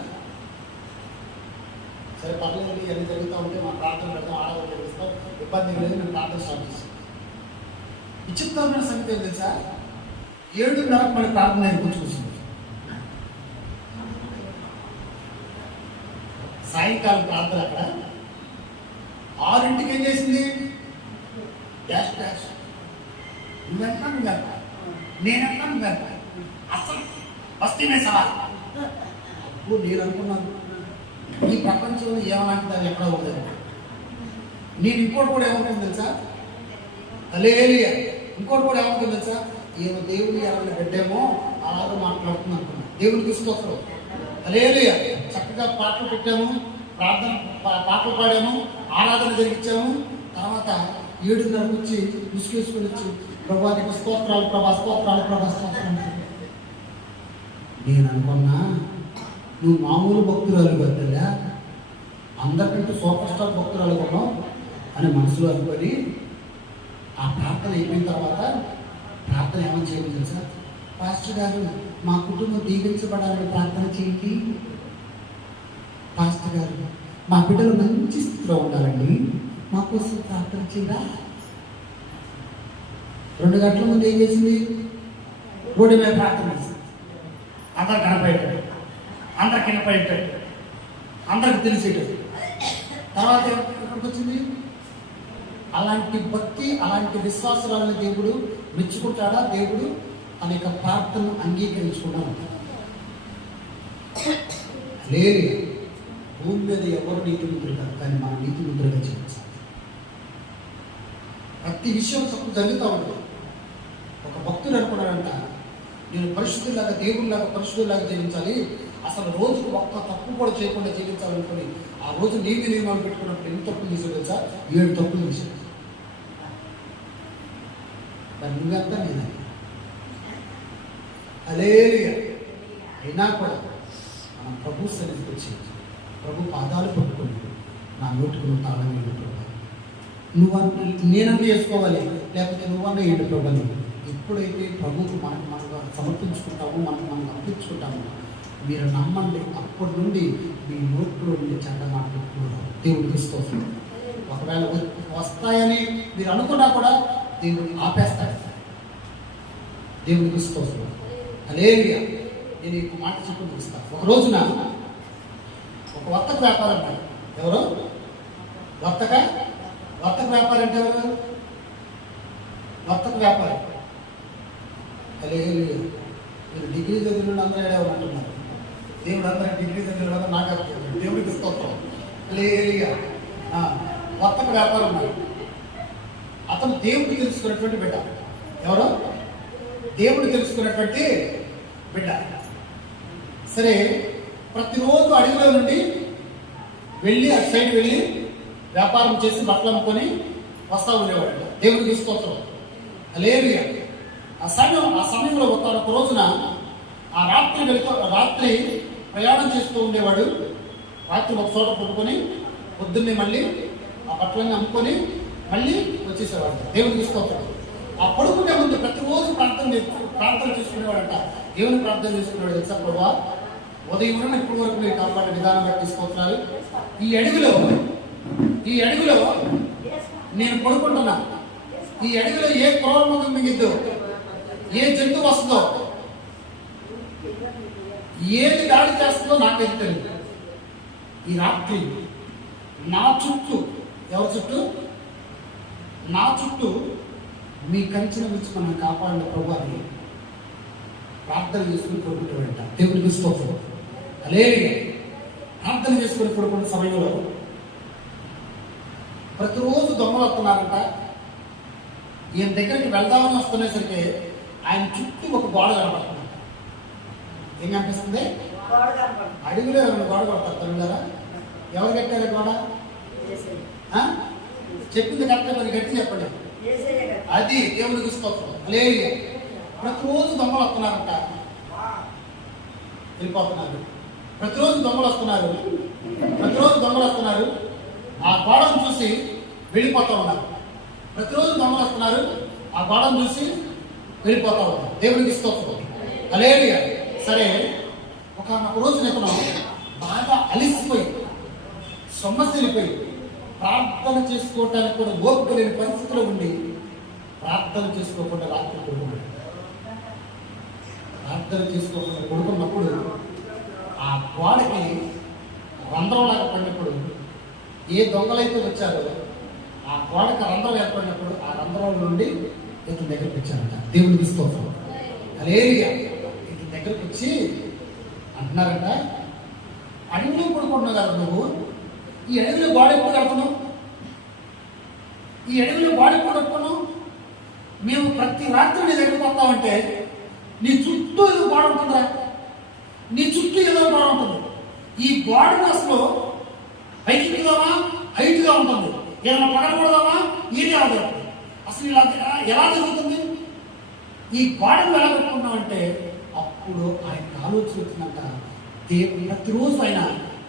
సరే పర్లేదు, ఇవన్నీ జరుగుతూ ఉంటే మా ప్రార్థన పెడతాం, ఆడవాళ్ళు చేస్తాం, ఇబ్బంది లేదు, నేను ప్రార్థన స్టార్ట్ చేస్తాను. విచిత్రమైన సంగతి ఏం తెలుసా? 7:30 మన ప్రార్థన కూర్చుంది. సాయంకాలం ప్రార్థన అక్కడ 6ంటికి ఏం చేసింది? Dash dash. నువ్వెంటాను కనుక నేనంటాను కనుక అసలు వస్తేనే సవాల్. అప్పుడు నేను అనుకున్నాను, ఈ ప్రపంచంలో ఏమలాంటిది ఎక్కడ ఉండదు. నేను ఇంకోటి కూడా ఏమవుతుంది తెలుసా? హల్లెలూయా. ఇంకోటి కూడా ఏమవుతుంది తెలుసా? ఏమో దేవుని ఎవరిని పెట్టామో అలాగే మాట్లాడుతుంది అనుకున్నాను. దేవునికి స్తోత్రం. హల్లెలూయా. చక్కగా పాటలు పెట్టాము, పాటలు పాడాము, ఆరాధన జరిగించాము. తర్వాత 7:30 వచ్చి ముసుకేసుకొని వచ్చి ప్రభానికి స్తోత్రాలు, ప్రభా స్తోత్రాలు, ప్రభా స్తోత్రాలు. నేను అనుకున్నా నువ్వు మామూలు భక్తురాలు కదలే, అందరికంటే సూపర్ స్టార్ భక్తురాలు కొన్నావు అని మనసులో అనుకొని ఆ ప్రార్థన అయిపోయిన తర్వాత ప్రార్థన ఏమని చేయాలి తెలుసా? పాస్టర్ గారు మా కుటుంబం దీవించబడాలని ప్రార్థన చేయండి. పాస్టర్ గారు మా బిడ్డలు మంచి స్థితిలో ఉండాలండి, మా కోసం ప్రార్థన చేయరా. 2 గంటల ముందు ఏం చేసింది? రోడ్డు మీద ప్రార్థన చేసింది. అందరు కనపడేటాడు, అందరు కినపడేటాడు, అందరికి తెలిసేటాడు. తర్వాత ఎక్కడికి వచ్చింది? అలాంటి భక్తి, అలాంటి విశ్వాసాలను దేవుడు మెచ్చుకుంటాడా? దేవుడు తన యొక్క ప్రార్థనను అంగీకరించుకున్నాడు. లేదు, భూమి మీద ఎవరు నీతిమంతులు కాదు, కానీ మన నీతిమంతులుగా జీవించాలి. ప్రతి విషయం తప్పు జరుగుతూ ఉంటుంది. ఒక భక్తుడు అనుకున్నాడంట, నేను పరిశుద్ధులాగా, దేవుడిలాగా, పరిశుద్ధులాగా జీవించాలి, అసలు రోజుకు ఒక్క తప్పు కూడా చేయకుండా జీవించాలనుకుని ఆ రోజు నీతి నియమాలు పెట్టుకున్నప్పుడు ఎన్ని తప్పులు తీసాడు తెలుసా? 7 తప్పులు తీసాడు. మరి నువ్వెంత నేను హల్లెలూయా. అయినా కూడా మనం ప్రభు సన్నిధికి వచ్చి ప్రభు పాదాలు పట్టుకుని నా నోటికి నువ్వు తాళం వేయండి ప్రభు, నేనన్నా చేసుకోవాలి, లేకపోతే నువ్వన్నా ఏంటి ప్రభు. ఎప్పుడైతే ప్రభువుకు మనం సమర్పించుకుంటామో, మనం అర్పించుకుంటామో, మీరు నమ్మండి, అప్పటి నుండి మీ నోట్లో నుండి చెడ్డ మాటలు దేవుడికి ఇస్తోంది. ఒకవేళ వస్తాయని మీరు అనుకున్నా కూడా దేవుడిని ఆపేస్తాడు. దేవుడికి ఇస్తోంది. హల్లెలూయా. నేను ఈ మాట చెప్పి ముగిస్తాను. ఒక రోజున ఒక వర్తక వ్యాపారం అన్నాడు. ఎవరు? వర్తక వ్యాపారం అంటే ఎవరు? వర్తక వ్యాపారం. హల్లెలూయా. మీరు డిగ్రీ చదివిన అందరూ ఏడవని అంటున్నారు. దేవుడు అందరూ డిగ్రీ చదివిన నాకు అర్థం. దేవుడికి స్తోత్రం. హల్లెలూయా. వర్తక వ్యాపారం అన్నాడు. అతను దేవుడికి తెలుసుకున్నటువంటి బిడ్డ. ఎవరు? దేవుడు తెలుసుకున్నటువంటి బిడ్డ. సరే, ప్రతిరోజు అడవిలో నుండి వెళ్ళి అటు సైడ్ వెళ్ళి వ్యాపారం చేసి బట్టలు అమ్ముకొని వస్తా ఉండేవాడు. దేవుడికి స్తోత్రం. హల్లెలూయా. ఆ సమయంలో ఒక రోజున ఆ రాత్రి ప్రయాణం చేస్తూ ఉండేవాడు. రాత్రి ఒక చోట పడుకొని పొద్దున్నే మళ్ళీ ఆ బట్టలన్నీ అమ్ముకొని మళ్ళీ వచ్చేసేవాడు. దేవుడికి స్తోత్రం. ఆ పడుకునే ముందు ప్రతిరోజు ప్రార్థన చేసుకునేవాడంట. దేవుని ప్రార్థన చేసుకునేవాడు తెలుసా? ప్రభువా, ఉదయం నుండి ఇప్పటి వరకు మీరు కాపాడే విధానం బట్టి స్తోత్రాలు. ఈ అడవిలో నేను పడుకుంటున్నా. ఈ అడవిలో ఏ క్రూరముఖం మిగిద్దో, ఏ జంతువు వస్తుందో, ఏది దాడి చేస్తుందో నాకైతే తెలియదు. ఈ రాత్రి నా చుట్టూ, ఎవరి చుట్టూ? నా చుట్టూ మీ కంచెను వచ్చి మనం కాపాడిన ప్రభు అని ప్రార్థన చేసుకుని పడుకుంటాడంట. దేవుడికి స్తోత్రం. హల్లెలూయా. ప్రార్థన చేసుకుని పడుకున్న సమయంలో ప్రతిరోజు దొంగలు వస్తున్నారంట. ఈయన దగ్గరికి వెళ్దామని వస్తునేసరికి ఆయన చుట్టూ ఒక గోడ కనపడుతుంది. ఏం కనిపిస్తుంది? అడవిలో ఎవరు గోడ కొడతారు తమిళారా? ఎవరు కట్టారు గోడ? చెప్పింది కరెక్ట్, మరి గట్టి చెప్పండి. అది దేవుడికి స్తోత్రం. హల్లెలూయా. ప్రతిరోజు దొంగలు వస్తున్నారంట, వెళ్ళిపోతున్నారు. ప్రతిరోజు దొంగలు వస్తున్నారు. ఆ గోడను చూసి వెళ్ళిపోతూ ఉన్నారు. ప్రతిరోజు దొంగలు వస్తున్నారు, ఆ గోడను చూసి వెళ్ళిపోతూ ఉన్నారు. దేవుడికి స్తోత్రం. హల్లెలూయా. సరే, ఒక రోజు నేను బాగా అలిసిపోయి సొమ్మసిల్లిపోయి ప్రార్థన చేసుకోవటానికి కూడా ఓపిక లేని పరిస్థితిలో ఉండి ప్రార్థన చేసుకోకుండా రాత్రి పడుకున్నాడు. ప్రార్థన చేసుకోకుండా పడుకున్నప్పుడు ఆ గోడకి రంధ్రంలాగా పడినప్పుడు, ఏ దొంగలైతే వచ్చారో ఆ గోడకి రంధ్రం ఏర్పడినప్పుడు ఆ రంధ్రం నుండి ఇతని దగ్గరికి వచ్చారంట. దేవుడికి స్తోత్రం. హల్లెలూయా. ఇతని దగ్గరికి వచ్చి అంటున్నారంట, అడవిలో పడుకుంటున్నావు కదా నువ్వు, ఈ అడవిలో గోడ ఎప్పుడు కడుతున్నావు? మేము ప్రతి రాత్రి నీ దగ్గరికి వస్తామంటే నీ చుట్టూ ఏదో గోడ ఉంటుందా? ఈ గోడను అసలు పైకి ఎక్కుదామా, హైట్గా ఉంటుంది, ఏదైనా పడకూడదామా, ఈడే అవుతుంది. అసలు ఇలా ఎలా జరుగుతుంది? ఈ గోడను ఎలా పెట్టుకున్నామంటే అప్పుడు ఆయన ఆలోచన వచ్చిందంట. ప్రతిరోజు ఆయన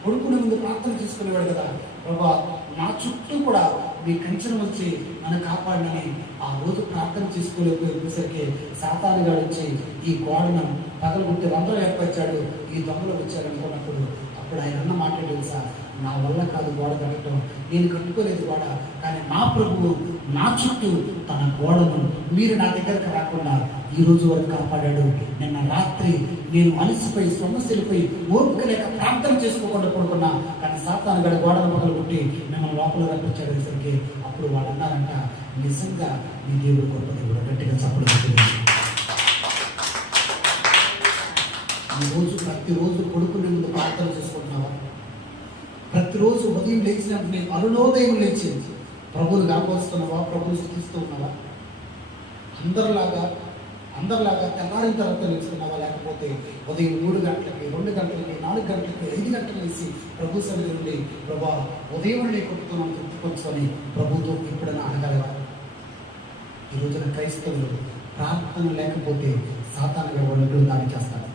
కొడుకుని ముందు ప్రార్థన చేసుకునేవాడు కదా, ప్రభా నా చుట్టూ కూడా మీ కంచెను వచ్చి నన్ను కాపాడినని ఆ రోజు ప్రార్థన చేసుకోలేకపోయేసరికి సాతాను గాడు వచ్చి ఈ గోడను పగలగొట్టి రంధ్రం ఏర్పరిచాడు, ఈ దొంగలు వచ్చారు అనుకున్నప్పుడు అప్పుడు ఆయన అన్న మాట తెలుసా? నా వల్ల కాదు గోడ కట్టడం, నేను కట్టుకోలేదు గోడ, కానీ నా ప్రభువు నా చుట్టూ తన గోడను మీరు నా దగ్గరకు రాకుండా ఈ రోజు వరకు కాపాడాడు. నిన్న రాత్రి నేను అలసిపోయి సొమ్మసిల్లిపోయి ఓపిక లేక ప్రార్థన చేసుకోకుండా పడుకున్నా, కానీ సాతాను గడ గోడను పగలగొట్టి మిమ్మల్ని లోపల రప్పించాడేసరికి అప్పుడు వాళ్ళు అన్నారంట, నిజంగా నీ దేవుడు గొప్ప దేవుడు. గట్టిగా చెప్పలేదు. ప్రతిరోజు కొడుకుని ముందు ప్రార్థన చేసుకుంటున్నావా? ప్రతిరోజు ఉదయం లేచినప్పుడు నేను అరుణోదయం లేచి ప్రభువుని కనపరుస్తున్నావా? ప్రభువుని స్థుతిస్తూ ఉన్నావా? అందరిలాగా అందరిలాగా తెల్లారిన తర్వాత నిలుచుకున్నావా, లేకపోతే ఉదయం 3 గంటలకి, 2 గంటలకి, 4 గంటలకి, 5 గంటలు వేసి ప్రభు సన్నిధి నుండి ప్రభా ఉదయం నీ కొట్టుకున్నాను తృప్తిపరుచుకొని ప్రభుతో ఎప్పుడైనా అనగలవా? ఈ రోజున క్రైస్తవులు ప్రార్థన లేకపోతే సాతానుగా వాళ్ళు దాడి చేస్తాడు.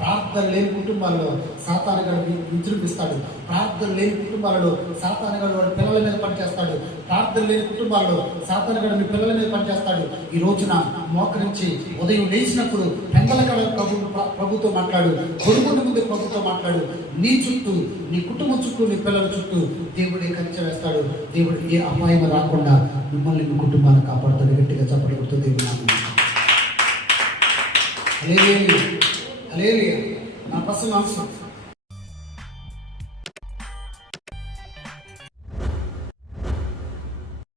ప్రార్థన లేని కుటుంబాల్లో సాతానుగా విజృంభిస్తాడు. ప్రార్థన లేని కుటుంబాలలో సాతానుగా వాడి పిల్లల మీద పనిచేస్తాడు. ప్రార్థన లేని కుటుంబాల్లో సాతానుగా మీ పిల్లల మీద పనిచేస్తాడు. ఈ రోజున మోకరించి ఉదయం లేచినప్పుడు పెందలకడ ప్రభుతో మాట్లాడు, కొడుకుని ముందు ప్రభుతో మాట్లాడు. నీ చుట్టూ, నీ కుటుంబం చుట్టూ, నీ పిల్లల చుట్టూ దేవుడే కంచె వేస్తాడు. దేవుడు ఏ అపాయం రాకుండా మిమ్మల్ని మీ కుటుంబాన్ని కాపాడుతాడు. గట్టిగా చెప్పబడుతూ దేవుడు హల్లెలూయా. హల్లెలూయా. నా పర్సనల్ ఆన్సర్